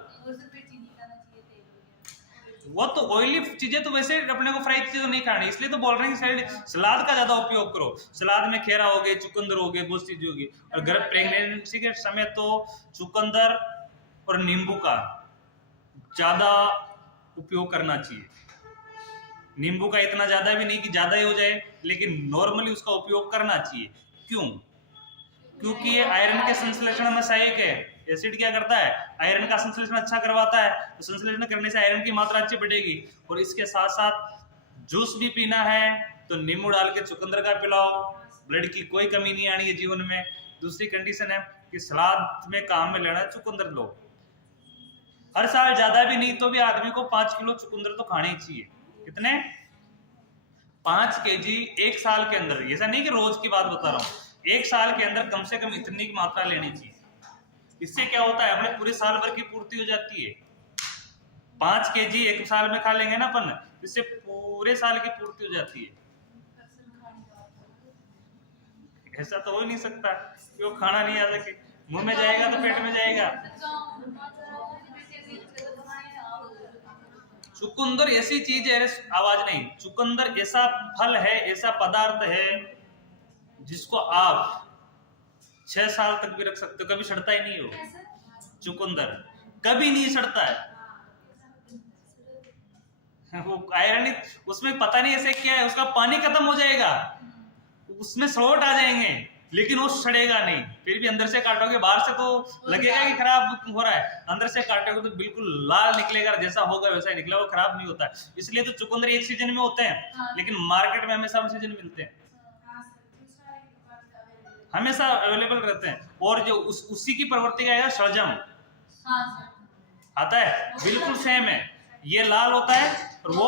वो तो ऑयली चीजें तो वैसे अपने को फ्राई चीजें तो नहीं खानी, इसलिए तो बोल रहे हैं सलाद का ज्यादा उपयोग करो। सलाद में खीरा हो गए, चुकंदर हो गए, बहुत चीजें होगी। और गर्भ प्रेगनेंसी के समय तो चुकंदर और नींबू का ज्यादा उपयोग करना चाहिए। नींबू का इतना ज्यादा भी नहीं कि ज्यादा ही हो जाए, लेकिन नॉर्मली उसका उपयोग करना चाहिए। क्यों? क्योंकि ये आयरन के संश्लेषण में सहायक है। एसिड क्या करता है, आयरन का संश्लेषण अच्छा करवाता है, तो संश्लेषण करने से आयरन की मात्रा अच्छी बढ़ेगी। और इसके साथ साथ जूस भी पीना है तो नींबू डाल के चुकंदर का पिलाओ, ब्लड की कोई कमी नहीं आनी है जीवन में। दूसरी कंडीशन है कि सलाद में काम में लेना है, चुकंदर लो। हर साल ज्यादा भी नहीं तो भी आदमी को 5 किलो चुकंदर तो खाने ही चाहिए। कितने? 5 केजी एक साल के अंदर। ऐसा नहीं कि रोज की बात बता रहा हूँ, एक साल के अंदर कम से कम इतनी की मात्रा लेनी चाहिए। इससे क्या होता है, अपने पूरे साल भर की पूर्ति हो जाती है। 5 केजी एक साल में खा लेंगे ना अपन, इससे पूरे साल की पूर्ति हो जाती है। ऐसा तो हो ही नहीं सकता कि वो खाना नहीं आ सके, मुंह में जाएगा तो पेट में जाएगा। चुकंदर ऐसी चीज है, आवाज नहीं, चुकंदर ऐसा फल है, ऐसा पदार्थ है जिसको आप 6 साल तक भी रख सकते हो, कभी सड़ता ही नहीं हो। चुकंदर कभी नहीं सड़ता है। वो आयरन उसमें पता नहीं ऐसे क्या है, उसका पानी खत्म हो जाएगा, उसमें सड़ोट आ जाएंगे, लेकिन वो सड़ेगा नहीं। फिर भी अंदर से काटोगे, बाहर से तो लगेगा कि खराब हो रहा है, अंदर से काटोगे तो बिल्कुल लाल निकलेगा, जैसा होगा वैसा ही निकलेगा, वो खराब नहीं होता है। इसलिए तो चुकंदर एक सीजन में होते हैं, लेकिन मार्केट में हमेशा उन सीजन मिलते हैं, हमेशा अवेलेबल रहते हैं। और जो उसी की प्रवृत्ति का है शलजम, आता है, बिल्कुल सेम है। ये लाल होता है और वो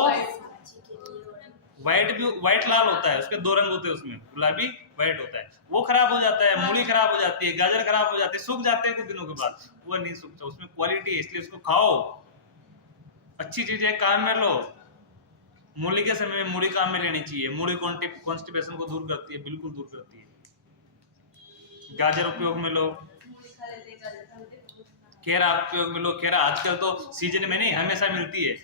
व्हाइट लाल होता है, उसके 2 रंग होते हैं, उसमें गुलाबी व्हाइट होता है। वो खराब हो जाता है, मूली खराब हो जाती है, गाजर खराब हो जाती है, सूख जाते हैं कुछ दिनों के बाद। वो नहीं सूखता, उसमें क्वालिटी है, इसलिए उसको खाओ, अच्छी चीज है, काम में लो। मूली के समय में मूली काम में लेनी चाहिए, मूली कॉन्स्टिपेशन को दूर करती है, बिल्कुल दूर करती है। गाजर उपयोग में लो, केरा उपयोग में लो। केरा आजकल तो सीजन में नहीं, हमेशा मिलती है,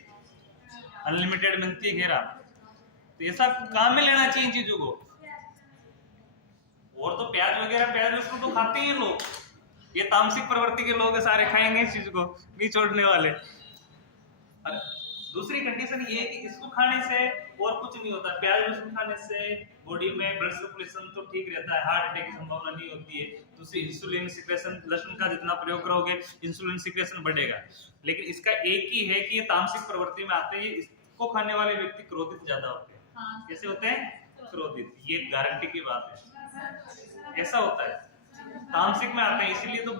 अनलिमिटेड मिलती है केरा, तो ऐसा काम में लेना चाहिए चीजों को। और तो प्याज वगैरह, प्याज उसको तो खाते ही लोग, ये तामसिक प्रवृत्ति के लोग सारे खाएंगे इस चीज को, नहीं छोड़ने वाले। दूसरी कंडीशन ये है कि इसको खाने से और कुछ नहीं होता। प्याज लहसुन खाने से बॉडी में ब्लड सर्कुलेशन तो ठीक रहता है, हार्ट अटैक की संभावना नहीं होती है। दूसरी, इंसुलिन सिक्रेशन, लहसुन का जितना प्रयोग करोगे इंसुलिन सिक्रेशन बढ़ेगा। लेकिन इसका एक ही है कि ये तामसिक प्रवृत्ति में आते हैं, इसको खाने वाले व्यक्ति क्रोधित ज्यादा होते हैं। कैसे होते हैं? क्रोधित, ये गारंटी की बात है, ऐसा होता है, तामसिक में आते हैं। इसीलिए तो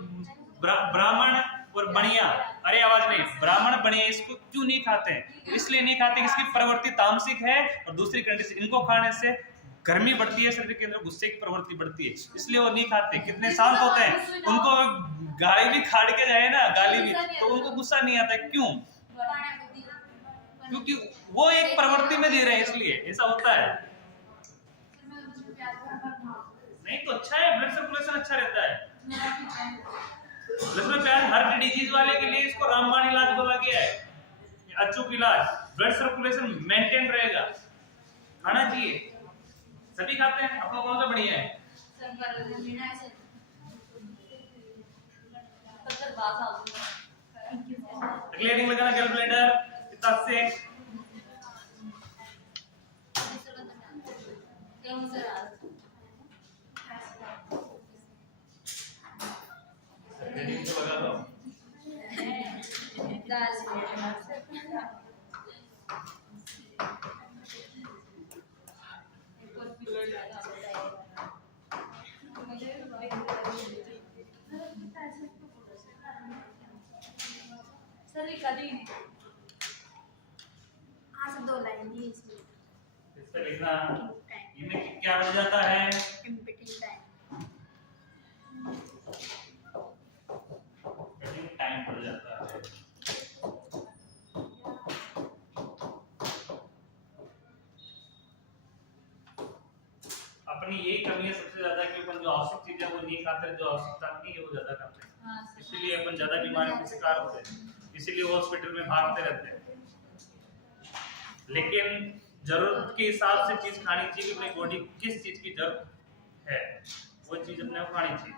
ब्राह्मण और बनिया, अरे आवाज नहीं, ब्राह्मण बनिया इसको क्यों नहीं खाते हैं? इसलिए नहीं खाते कि इसकी प्रवृत्ति तामसिक है, और दूसरी कंडीशन, इनको खाने से गर्मी बढ़ती है, शरीर के अंदर गुस्से की प्रवृत्ति बढ़ती है, इसलिए वो नहीं खाते। कितने शांत होते हैं, उनको गाली भी खाड़ के जाए ना, गाली भी, तो उनको गुस्सा नहीं आता। क्यों? क्योंकि वो एक प्रवृत्ति में दे रहे हैं, इसलिए ऐसा होता है। नहीं तो अच्छा है, ब्लड सर्कुलेशन अच्छा रहता है। लहसुन प्याज हार्ट डिजीज वाले के लिए इसको रामबाण इलाज बोला गया है, अचूक इलाज, ब्लड सर्कुलेशन मेंटेन रहेगा, खाना चाहिए। सभी खाते हैं, आपको कौन सा बढ़िया है? क्लियरिंग लगाना कैलकुलेटर कितना से लगा दो। सर ये कभी नहीं सब 2 लाइन ही इसमें इस पे लिखना इनमें क्या बन जाता है, एम्प्टी टाइम टाइम बढ़ जाता है। अपनी यही कमी है सबसे ज्यादा कि अपन जो आवश्यक चीजें वो नहीं खाते, जो आवश्यकता नहीं है वो ज्यादा खाते हैं, इसीलिए अपन ज्यादा बीमारी का शिकार होते हैं, इसीलिए हॉस्पिटल में भागते रहते हैं। लेकिन जरूरत के हिसाब से चीज खानी चाहिए कि अपनी बॉडी किस चीज की जरूरत है, वो चीज अपने को खानी चाहिए।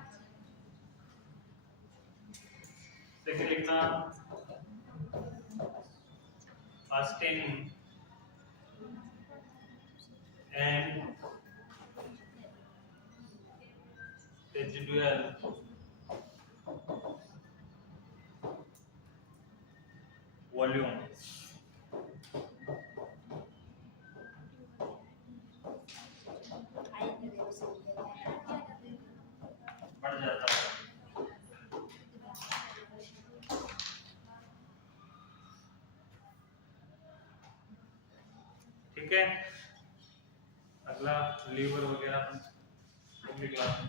देखिए लिखना फास्टिंग एंड रेजिडुअल वॉल्यूम बढ़ जाता है। ठीक है, अगला लीवर वगैरह अपन अगली क्लास में